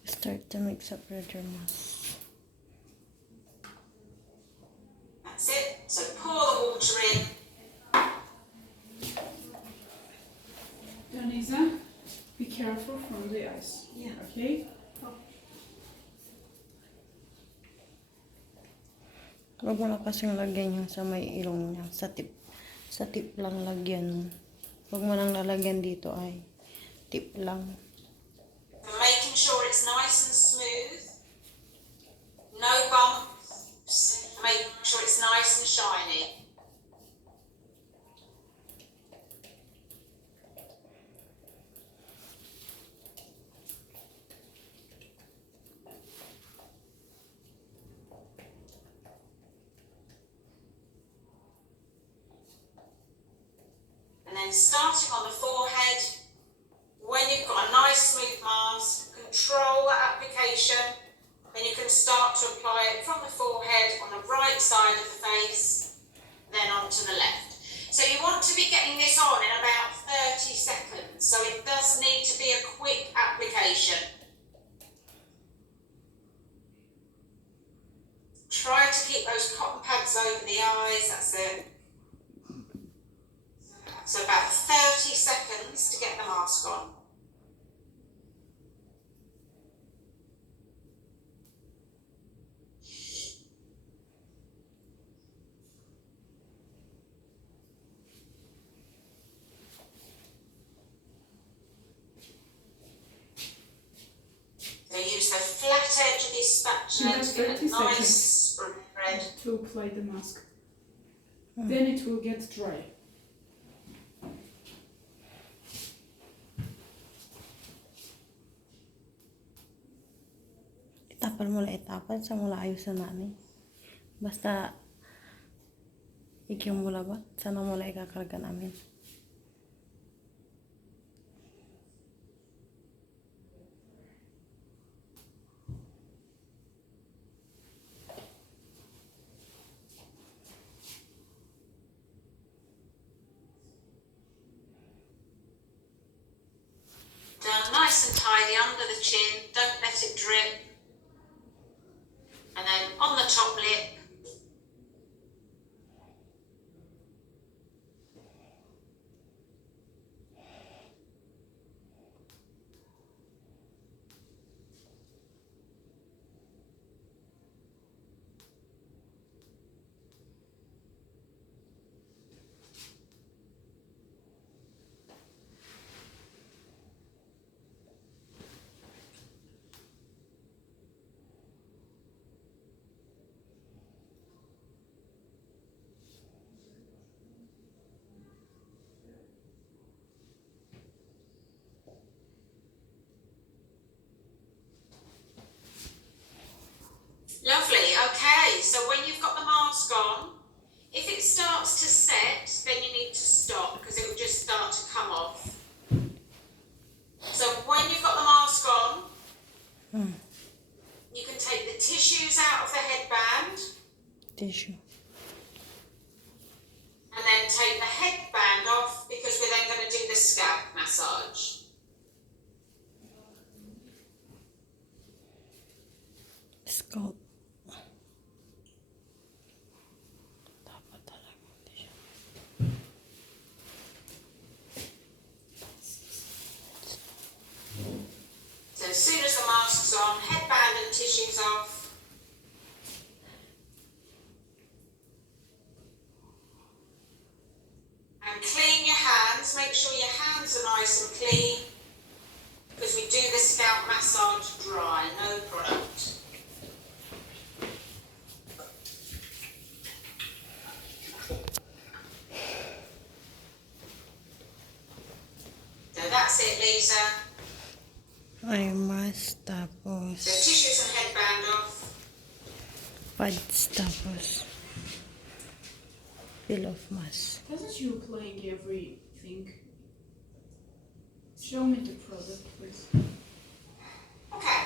Start to mix up your mask. That's it. So pour the water in. Denisa, be careful from the eyes. Yeah. Okay? Huwag mo na kasing lagyan yung sa may ilong niya. Sa tip lang lagyan mo. Huwag mo nang lalagyan dito ay tip lang. Making sure it's nice and smooth. No bumps. Make sure it's nice and shiny. And then starting on the forehead, when you've got a nice smooth mask, control the application, then you can start to apply it from the forehead on the right side of the face, then onto the left. So you want to be getting this on in about 30 seconds, so it does need to be a quick application. Try to keep those cotton pads over the eyes, that's it. So about 30 seconds to get the mask on. So use the flat edge of your spatula You have to get 30 a nice spread. To apply the mask. Then it will get dry. Itapal mo lang itapal sa mula ayusan namin. Basta ikyong mula ba? Sana mula ikakarga namin. Done nice and tidy under the chin, don't let it drip. And then on the top lip. take the tissues out of the headband Tissue. and then take the headband off because we're then going to do the scalp massage. Scalp. Dapat talaga tissue. So as soon as the mask's on, headband and tissues off. And clean your hands, make sure your hands are nice and clean because we do the scalp massage dry, no product. So that's it, Lisa. Ay, mas tapos. So tissues and headband off. Pads tapos. Peel off mask. Doesn't you clean everything? Show me the product, please. Okay.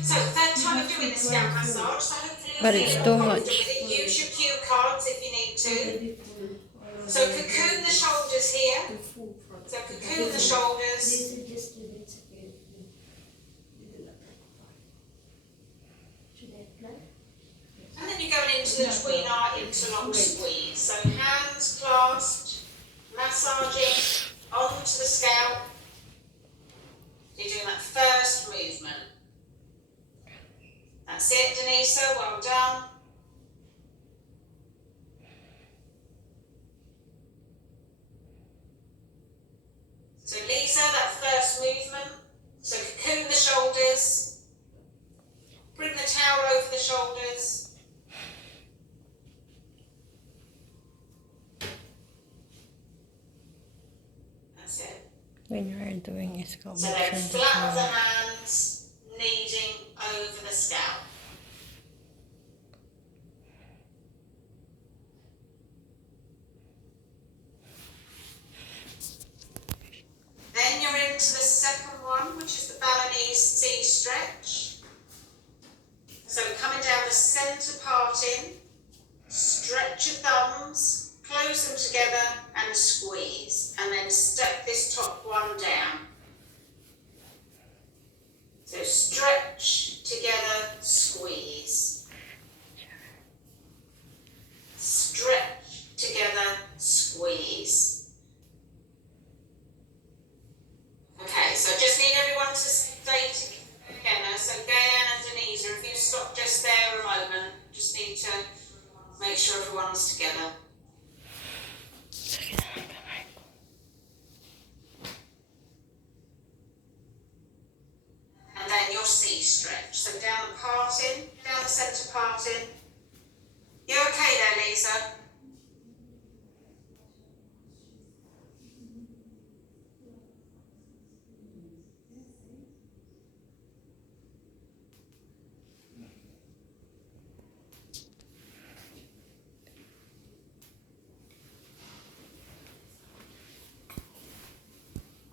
So third time of doing the scalp massage, so hopefully you'll But feel it's more too confident much. with it. Use your cue cards if you need to. So cocoon the shoulders here. The full product. So cocoon the shoulders. This is just a bit second. Should I apply? And then you're going into the tween eye interlock squeeze. So hands clasped, massaging onto the scalp. You're doing that first movement. That's it, Denisa, well done. So Lisa, that first movement. So cocoon the shoulders. Bring the towel over the shoulders. That's it. When you are doing a scalp So then massage. flat of the hands, kneading over the scalp. Then you're into the second one, which is the Balinese C stretch. So coming down the centre parting, stretch your thumbs, close them together and squeeze. And then step this top one down. So stretch together, squeeze. Stretch together, squeeze. Okay, so I just need everyone to stay together. So Gayan and Denise, if you stop just there a moment, just need to make sure everyone's together. Sakit ang kamay ko. And then your C stretch. So down the parting, down the centre parting. You okay there, Lisa?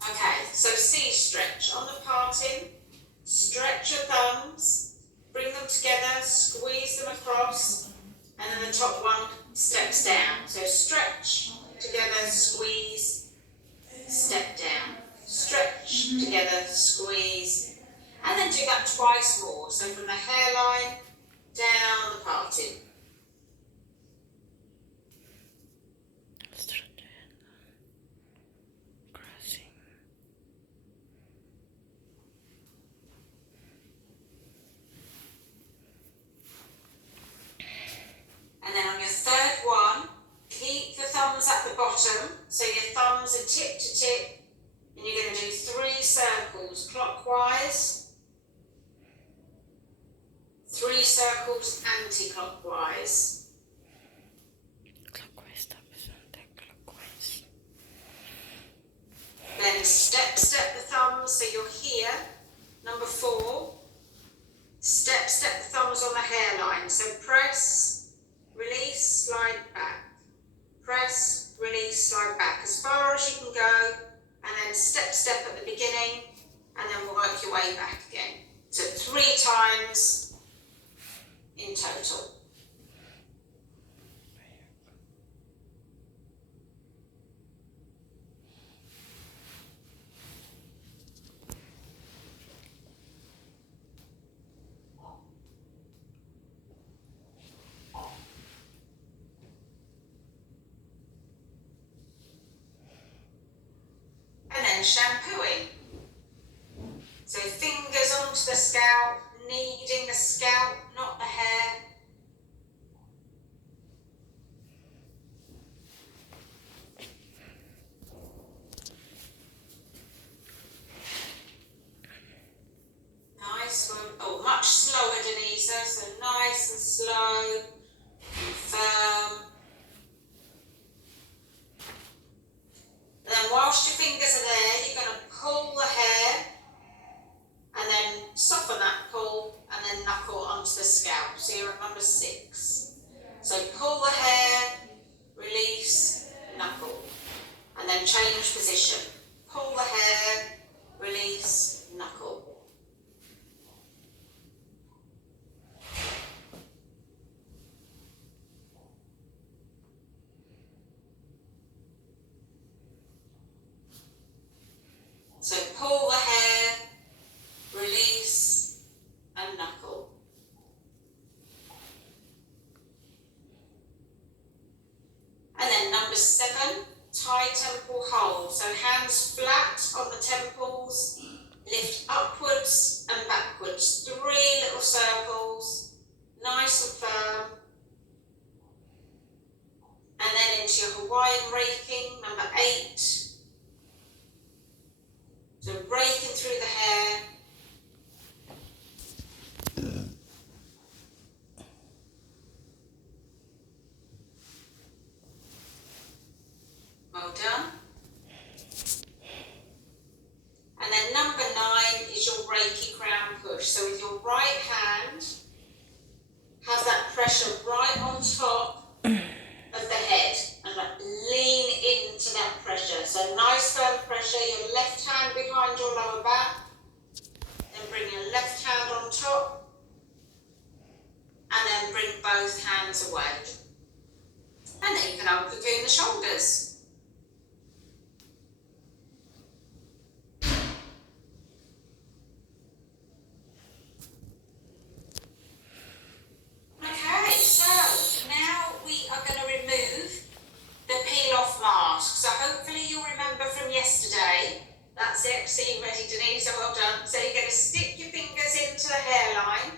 Okay, so C stretch on the parting, stretch your thumbs, bring them together, squeeze them across, and then the top one steps down. So stretch together, squeeze, step down, stretch together, squeeze, and then do that twice more. So from the hairline down the parting. Stretch it. Crossing. And then on your third one, keep the thumbs at the bottom. So your thumbs are tip to tip. And you're going to do 3 circles clockwise, 3 circles anti-clockwise. Clockwise tapos anti-clockwise. Then step the thumbs. So you're here, number 4. Step the thumbs on the hairline. So press, release, slide back. Press, release, slide back as far as you can go, and then step at the beginning, and then work your way back again. So 3 times in total. And then shampooing. So fingers onto the scalp, kneading the scalp, not the hair. Nice one. Oh, much slower, Denisa. So nice and slow, and firm. And then whilst your fingers are there, you're going to pull the hair and then soften that pull and then knuckle onto the scalp. So you're at number 6. So pull the hair, release, knuckle, and then change position. Pull the hair, release, knuckle. So pull the hair, release, and knuckle. And then number 7, tie temple hold. So hands flat on the temples, lift upwards and backwards, 3 little circles, nice and firm. And then into your Hawaiian raking, number 8. So raking through the hair. Well done. And then number 9 is your Reiki crown push. So with your right hand, have that pressure right on top of the head and lean into that pressure. So nice firm pressure, your left hand behind your lower back, then bring your left hand on top and then bring both hands away. And then you can uncocoon the shoulders. Okay, so now we are going to remove the peel off mask. So hopefully you'll remember from yesterday. That's it. See, ready, Denise? So well done. So you're going to stick your fingers into the hairline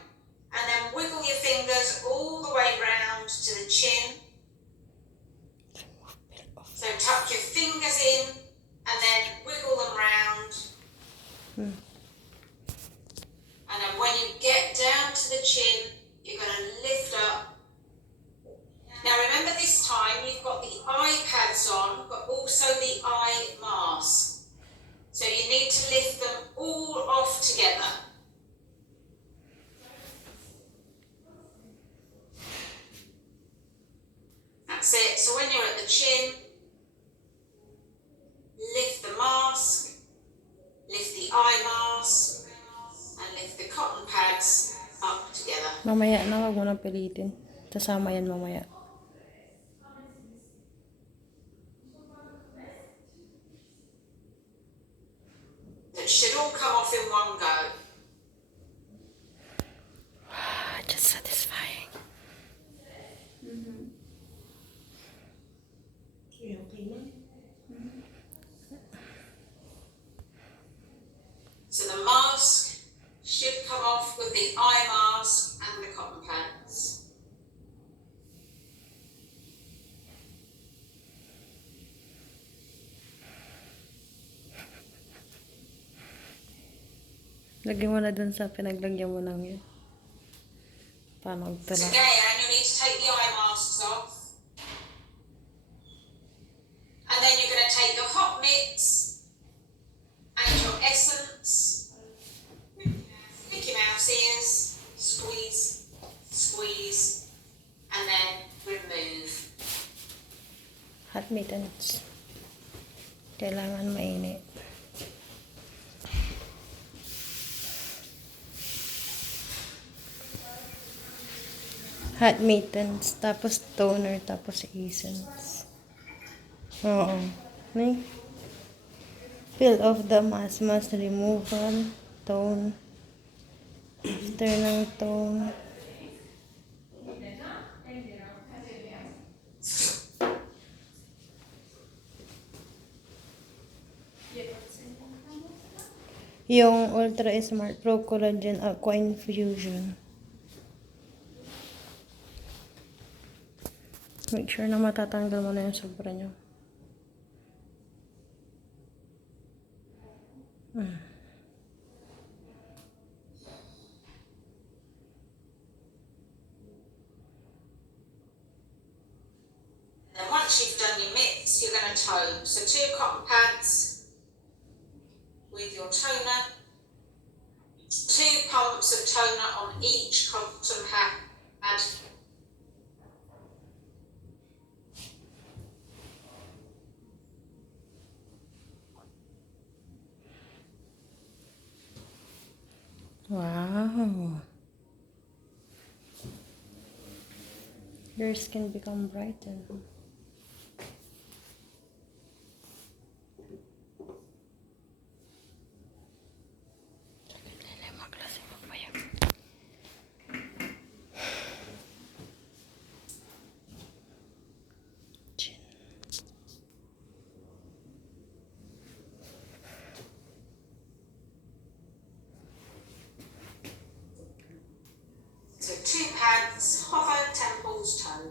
and then wiggle your fingers all the way round to the chin. So tuck your fingers in and then wiggle them round. And then when you get down to the chin, you're going to lift up. Now remember this time you've got the eye pads on, but also the eye mask. So you need to lift them all off together. That's it. So when you're at the chin, lift the mask, lift the eye mask, and lift the cotton pads up together. Mamaya na, wag mo nang pilitin. Kasama yan mamaya. It should all come off in one go. Just satisfying. So the mask should come off with the eye mask and the cotton pads. Lagyan mo na dun sa pinaglagyan mo ng yun. Paano So magtala? again, you need to take the eye masks off. And then you're going to take your hot mitts and your essence, Mickey Mouse ears, squeeze, squeeze, and then remove. Hot mittens. Kailangan mainit. hot mittens, tapos toner, tapos essence. Oo. May peel off the mask removal, tone, after ng tone. Yung Ultra Smart Pro Collagen Aqua Infusion. Make sure na matatanggal mo na yung sobra nyo. Then once you've done your mitts, you're going to tone. So 2 cotton pads with your toner, 2 pumps of toner on each cotton pad. Wow. Your skin become brighter. So 2 pads, hover, temples, tone.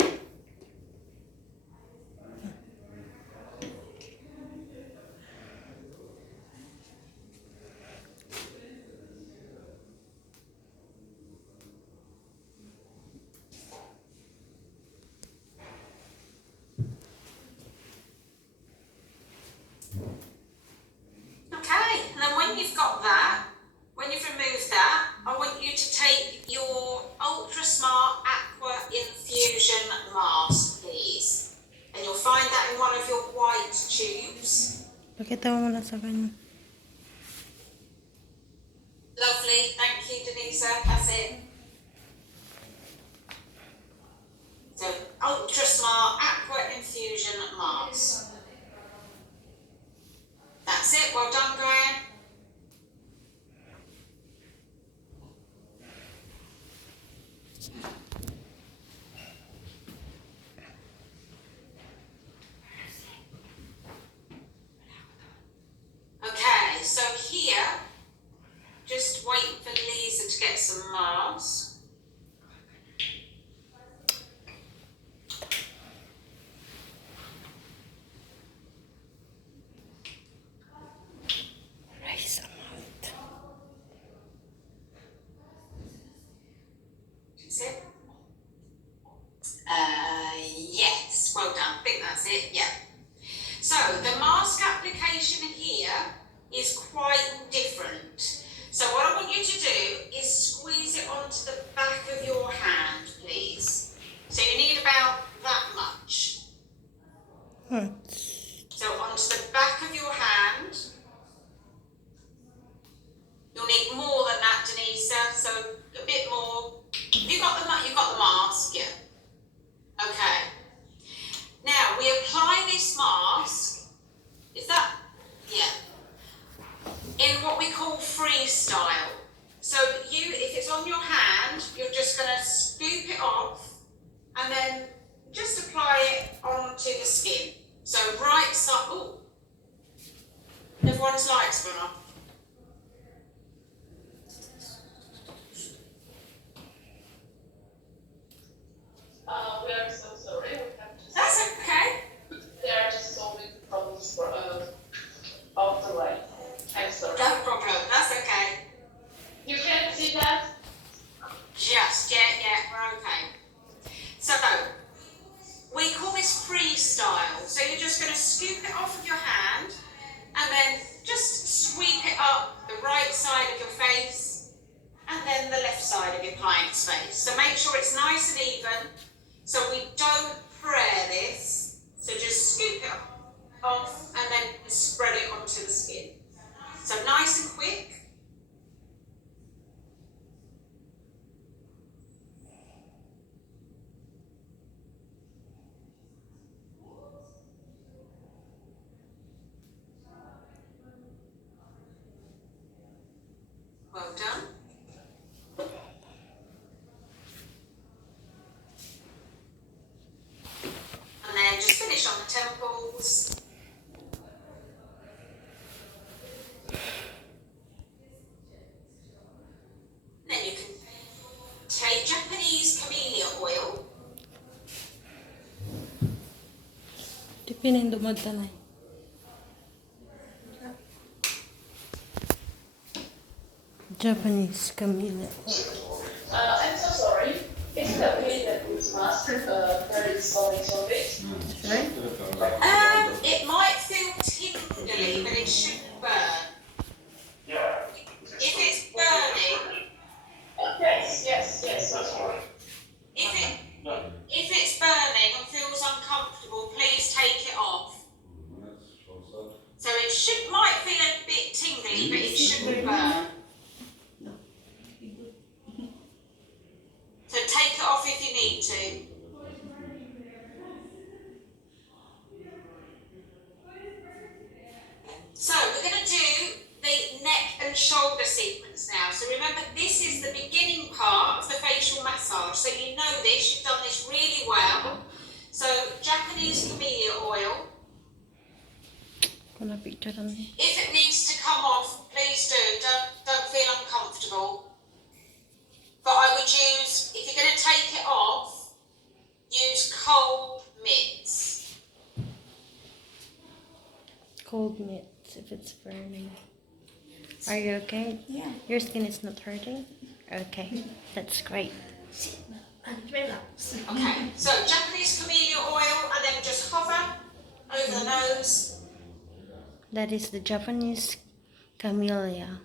Okay, and then when you've got that, when you've removed that, I want you to take your Ultra Smart Aqua Infusion mask, please. And you'll find that in one of your white tubes. Pakita mo muna sa kanya. Lovely, thank you, Denisa. That's it. So, Ultra Smart Aqua Infusion mask. That's it. Well done, Graham. Okay, so here, just wait for Lisa to get some mask. Rice amount. Is it? Yes, well done. I think that's it, yeah. So the mask application here is quite different. So what I want you to do is squeeze it onto the back of your hand, please. So you need about that much. So onto the back of your hand. You'll need more than that, Denisa, so a bit more. You've got the mask, yeah. Okay. Now we apply this mask. Is that, yeah, in what we call freestyle. So if it's on your hand, you're just going to scoop it off and then just apply it onto the skin. So right side, oh, everyone's lights gone off. We are so sorry. We have to. That's okay. They are just solving problems for of the light. I'm sorry. No problem. That's okay. You can see that. Just, yeah, we're okay. So, we call this freestyle. So you're just going to scoop it off of your hand and then just sweep it up the right side of your face and then the left side of your client's face. So make sure it's nice and even so we don't press this. So just scoop it off and then spread it onto the skin. So nice and quick. Pinindot mo tanay. Japanese camellia. I'm so sorry. Is it okay that this mask varies a little bit? Right? It might feel tingly, but it shouldn't burn. If it's burning, Yes, that's right. if it's burning and feels uncomfortable, please take it off. So it might feel a bit tingly, but it shouldn't burn. So take it off if you need to. So we're going to do the neck and shoulder sequence now. So remember, this is the beginning part of the facial massage. So you know this, you've done this really well. So Japanese camellia oil. Kuna picture lang. If it needs to come off, please do. Don't feel uncomfortable. But I would use, if you're going to take it off, use cold mitts. Cold mitts if it's burning. Are you okay? Yeah. Your skin is not hurting? Okay, that's great. And relax. Okay, so Japanese camellia oil and then just hover over the nose. That is the Japanese camellia.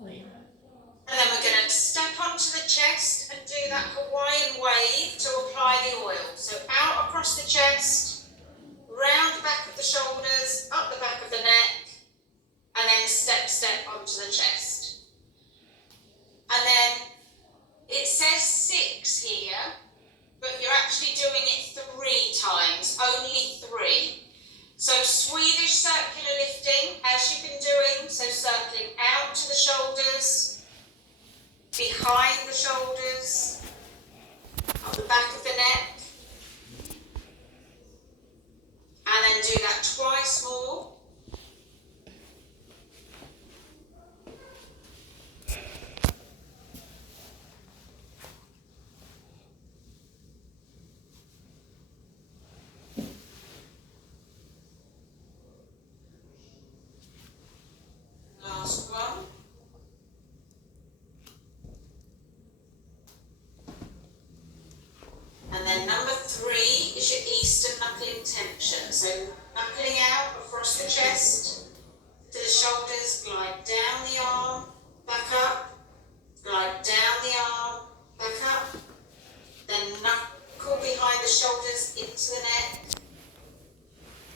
And then we're going to step onto the chest and do that Hawaiian wave to apply the oil. So out across the chest, round the back of the shoulders, up the back of the neck, and then step onto the chest. And then it says 6 here, but you're actually doing it 3 times, only 3. So Swedish circular lifting, as you've been doing, so circling out to the shoulders, behind the shoulders, up the back of the neck, and then do that twice more. Last one. And then number 3 is your Eastern knuckling tension. So knuckling out across the chest to the shoulders, glide down the arm, back up, glide down the arm, back up, then knuckle behind the shoulders into the neck,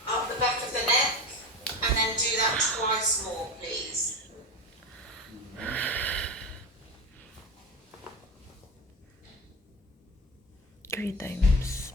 up the back of the neck, and then do that twice more, please. 3 times.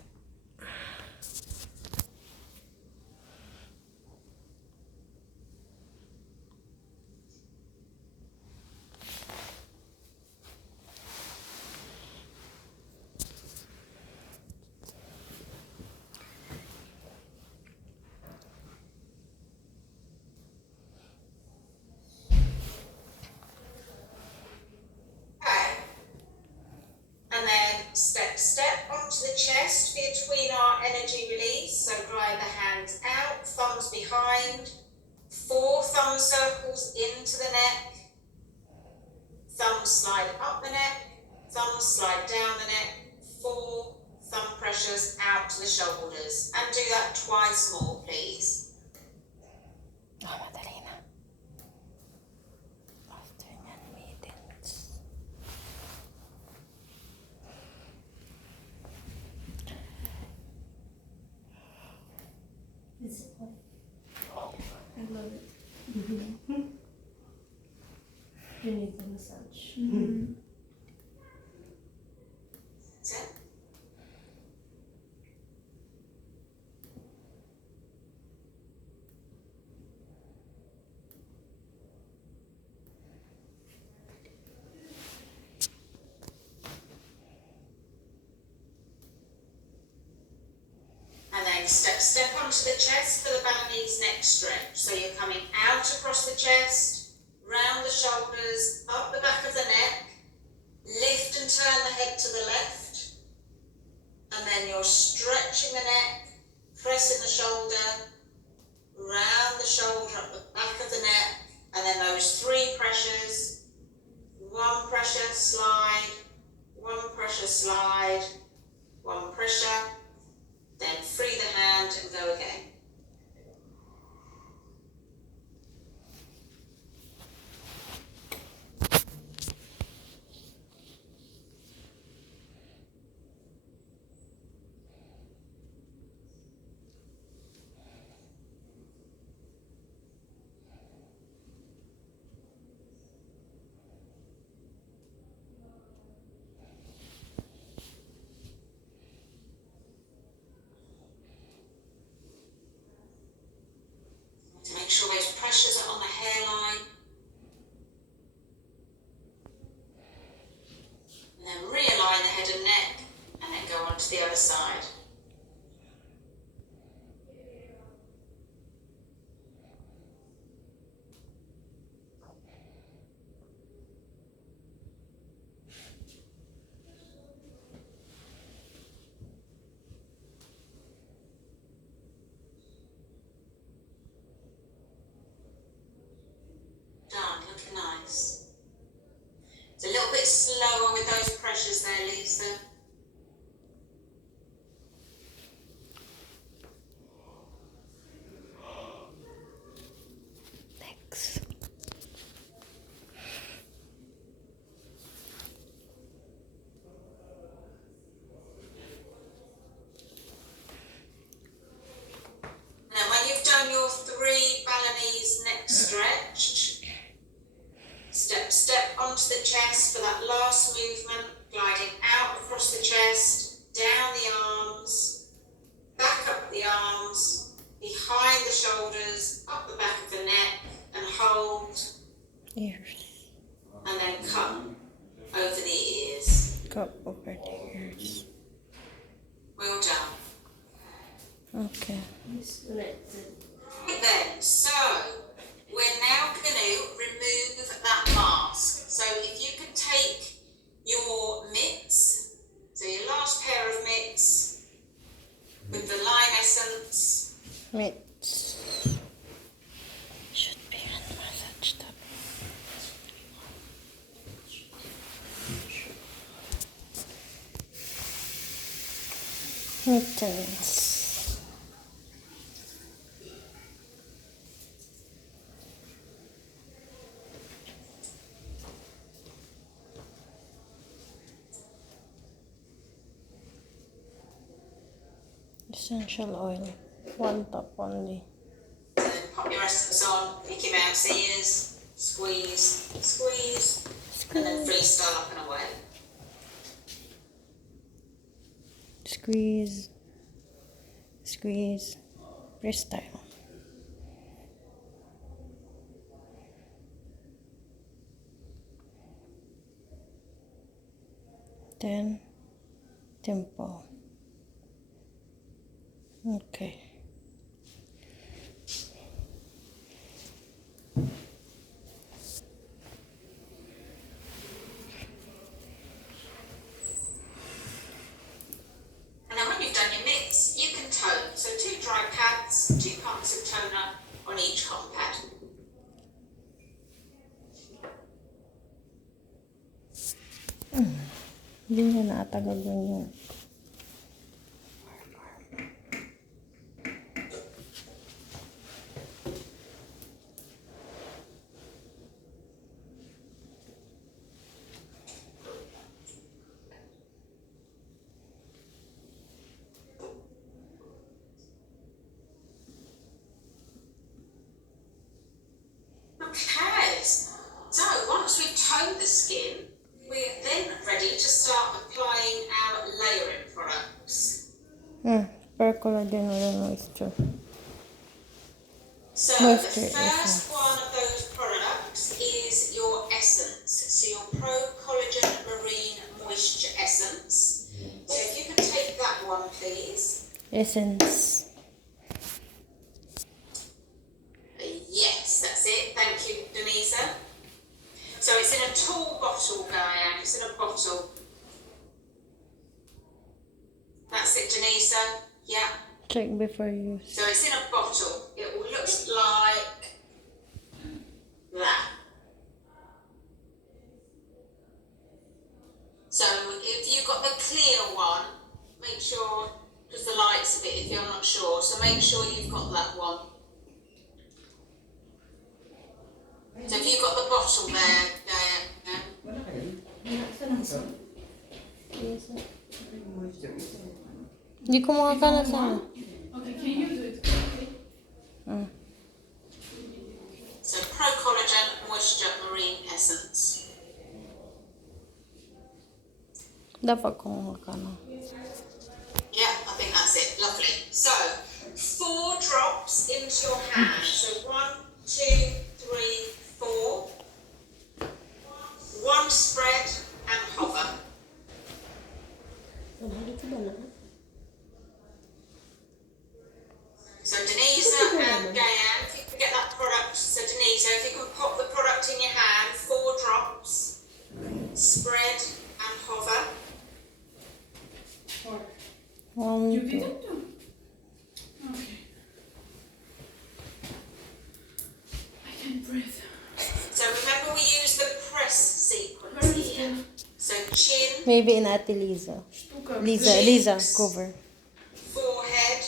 And then step onto the chest between our energy release. So glide the hands out, thumbs behind, 4 thumb circles into the neck, thumbs slide up the neck, thumbs slide down the neck, 4 thumb pressures out to the shoulders. And do that twice more, please. Oh, madali na. Afternoon meetings. Is it like? I love it. You need the massage. That's it. And then step onto the chest for the Balinese neck stretch. So you're coming out across the chest, round the shoulders, up the back of the neck, lift and turn the head to the left, and then you're stretching the neck, pressing the shoulder, round the shoulder, up the back of the neck, and then those 3 pressures. 1 pressure, slide, 1 pressure, slide, 1 pressure, then free the hand and go again. To make sure those pressures are on the hairline. And then realign the head and neck, and then go on to the other side. Done, looking nice. It's a little bit slower with those pressures there, Lisa. Next. Now when you've done your 3 Balinese neck stretch, step onto the chest for that last movement, gliding out across the chest, down the arms, back up the arms, behind the shoulders, up the back of the neck, and hold, Ears. and then come over the ears. Cup over the ears. Well done. Okay. Disconnected. Right then, so we're now going to remove that mask. So if you can take your mitts, so your last pair of mitts with the lime essence, Mitts. Should be hand massage tap. Mittens. Essential oil. 1 top only. and then pop your essence on, pick him out ears, squeeze, squeeze, and then freestyle up and away. Squeeze. Squeeze. Freestyle. Then tempo. Okay. And then when you've done your mix, you can tone. So 2 dry pads, 2 pumps of toner on each hot pad. Hindi niya natagag yung Okay, so once we've toned the skin, we're then ready to start applying our layering products. per collagen oil moisture. So Moisture the essence. first one of those products is your essence. So your Pro Collagen Marine Moisture Essence. So if you can take that one, please. Essence. Yes, that's it. Thank you, Denisa. So it's in a tall bottle, Diane. It's in a bottle. That's it, Denisa. Yeah. Check before use. So it's in a bottle. It will look like that. So if you've got the clear one, make sure, because the light's a bit iffy, I'm not sure, so make sure you've got that one. So if you've got the bottle Hindi kumuha ka na sana. Okay, can you do it? Okay. So Pro Collagen Moisture Marine Essence. Dapat kumuha ka na. Yeah, I think that's it. Lovely. So 4 drops into your hand. So 1, 2, 3, 4. 1 spread and hover. So Denisa and Gayan, if you can get that product, so Denisa, if you can pop the product in your hand, 4 drops, spread and hover. One, You two. didn't do? Okay. I can't breathe. So remember we use the press sequence Where is here. the So chin, Maybe in Ate Liza. stuka? Liza, cover. forehead,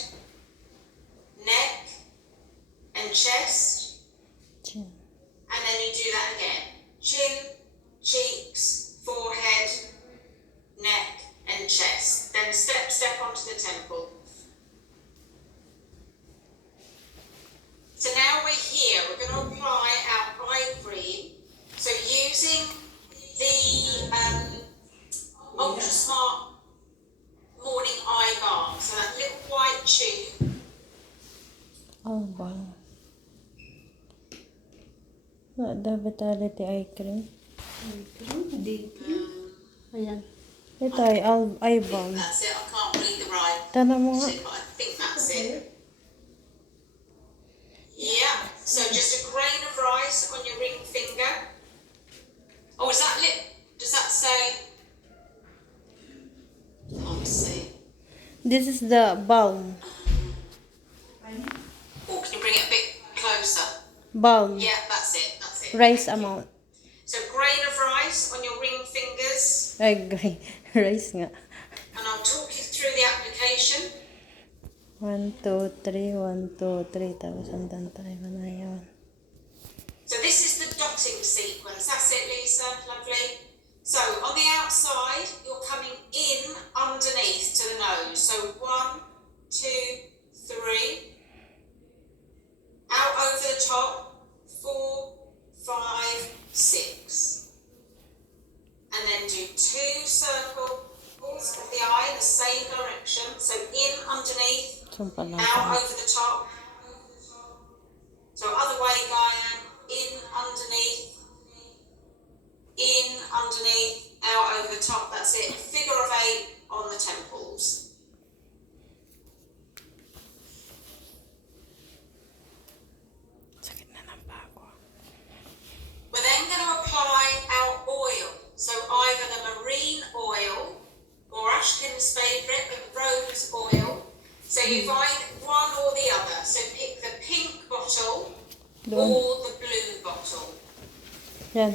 neck and chest, Chin. and then you do that again. Chin, cheeks, forehead, neck and chest. Then step onto the temple. So now we're here, we're going to apply our eye cream. So using the Ultra Smart Morning Eye Balm, so that little white tube. Album. The Vitality Eye Cream. Ayan. Ito ay eye balm. That's it, I can't read the right Tana mo nga. shape, but I think that's it. Yeah, so just a grain of rice on your ring finger. Oh, is that does that say? Can't see. This is the balm. Oh, can you bring it a bit closer? Balm. Yeah, that's it, that's it. Rice Thank you. amount. So grain of rice on your ring fingers, Ay, rice nga. and I'll talk you through the application. 1, 2, 3, 1, 2, 3. Tapos andan tayo na yun. So this is the dotting sequence. That's it, Lisa. Lovely. So on the outside, you're coming in underneath to the nose. So 1, 2, 3. Out over the top. 4, 5, 6. And then do 2 circles of the eye in the same direction. So in underneath. Sumpa lang Out tayo. over the top. So other way, Gaia. In underneath, out over the top. That's it. Figure of 8 on the temples. Sakit na ng bago. We're then going to apply our oil. So either the marine oil or Ashkin's favourite, the rose oil. So you find one or the other. So pick the pink bottle or the blue bottle. Yan.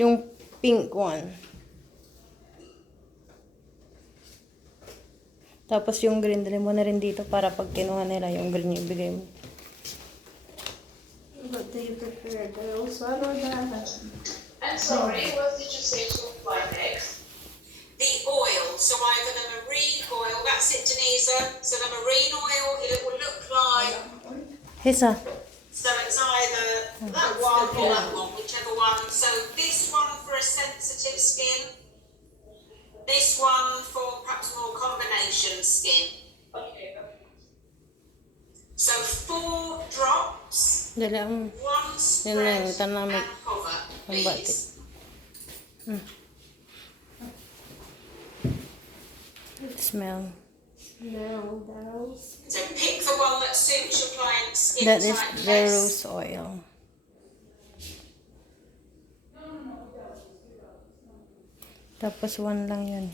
Yung pink one. Tapos yung green, dali mo na rin dito para pag kinuha nila yung green yung ibigay mo. What do you prefer? The rose one or the other? I'm sorry, what did you say to apply next? The oil, so either the marine oil, that's it, Denisa. So the marine oil, it will look like, Hisa. so it's either that one or that one, whichever one. So this one for a sensitive skin, this one for perhaps more combination skin. Okay. So 4 drops, Dali ang 1 spread Yun na yung tanamig. and hover, Ang bati. please. Smell. No, the rose. So pick the one that suits your client's skin That is type the best. rose oil. Tapos 1 lang yun.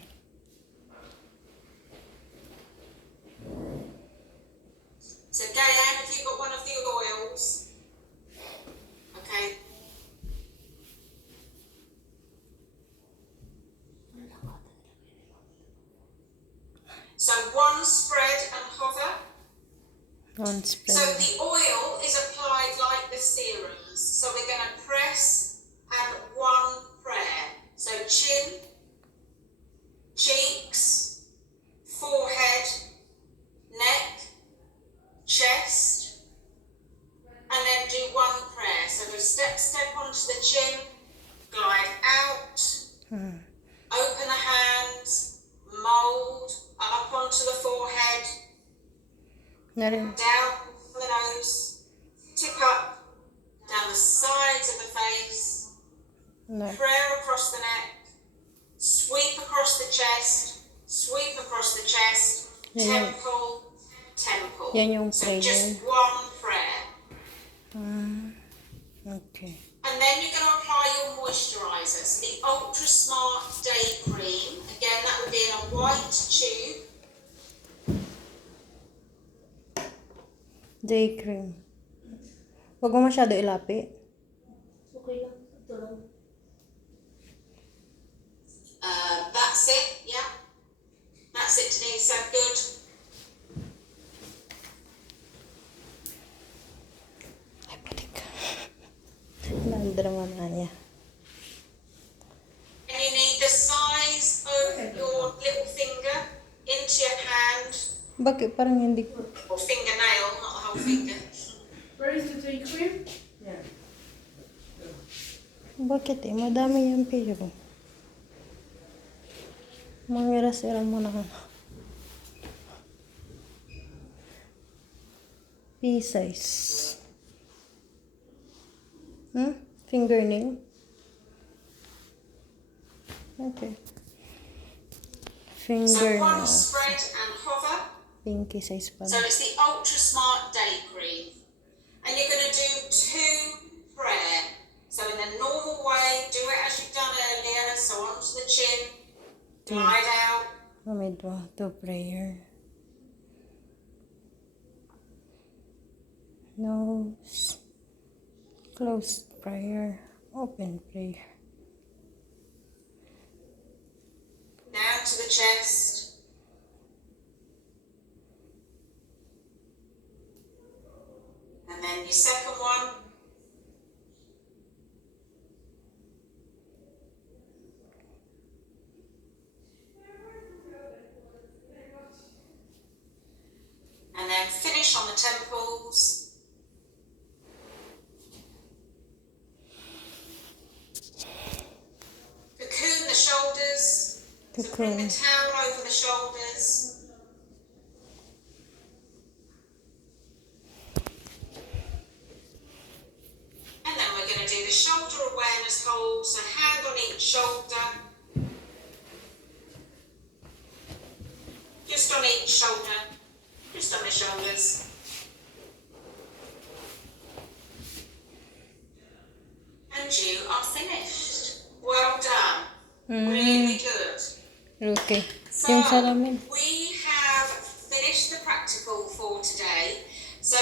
So one spread and hover. One So spread. the oil is applied like the serums. So we're going to press and one prayer. So chin, cheeks, forehead, neck, chest, and then do one prayer. So we step onto the chin, glide out, open the hands, mould up onto the forehead, Narin. down the nose, tip up, down the sides of the face, prayer across the neck, sweep across the chest, sweep across the chest, Yan temple, temple. yan yung So prayer. just one prayer. Okay. And then you're going to apply your moisturisers. The Ultra Smart Day Cream. Again, that would be in a white tube. Day cream. Huwag mo masyado ilapit. Okay lang. Ito lang. That's it, yeah. That's it, Denise, so good. Ay, putik. Nandrama na niya. And you need the size of your little finger into your hand, Bakit parang hindi ko? or fingernail, not the whole finger. Where is the day cream? Bakit madami yan pero. Mangira-sira mo na. P-size. Fingernail? Okay. So one Fingernail. spread and hover. Pinky size So pala. it's the Ultra Smart Day Cream. And you're going to do two prayer. So in the normal way, do it as you've done earlier. So onto the chin, glide out. May to prayer. Nose. Closed prayer. Open prayer. Down to the chest. And then your second one. And then finish on the temples. Cocoon the shoulders. So bring the Cocoon. towel over the shoulders. And then we're going to do the shoulder awareness hold. So hand on each shoulder. Just on each shoulder. Just on the shoulders. And you are finished. Well done. Really good. Okay. So Yung salamin. we have finished the practical for today. So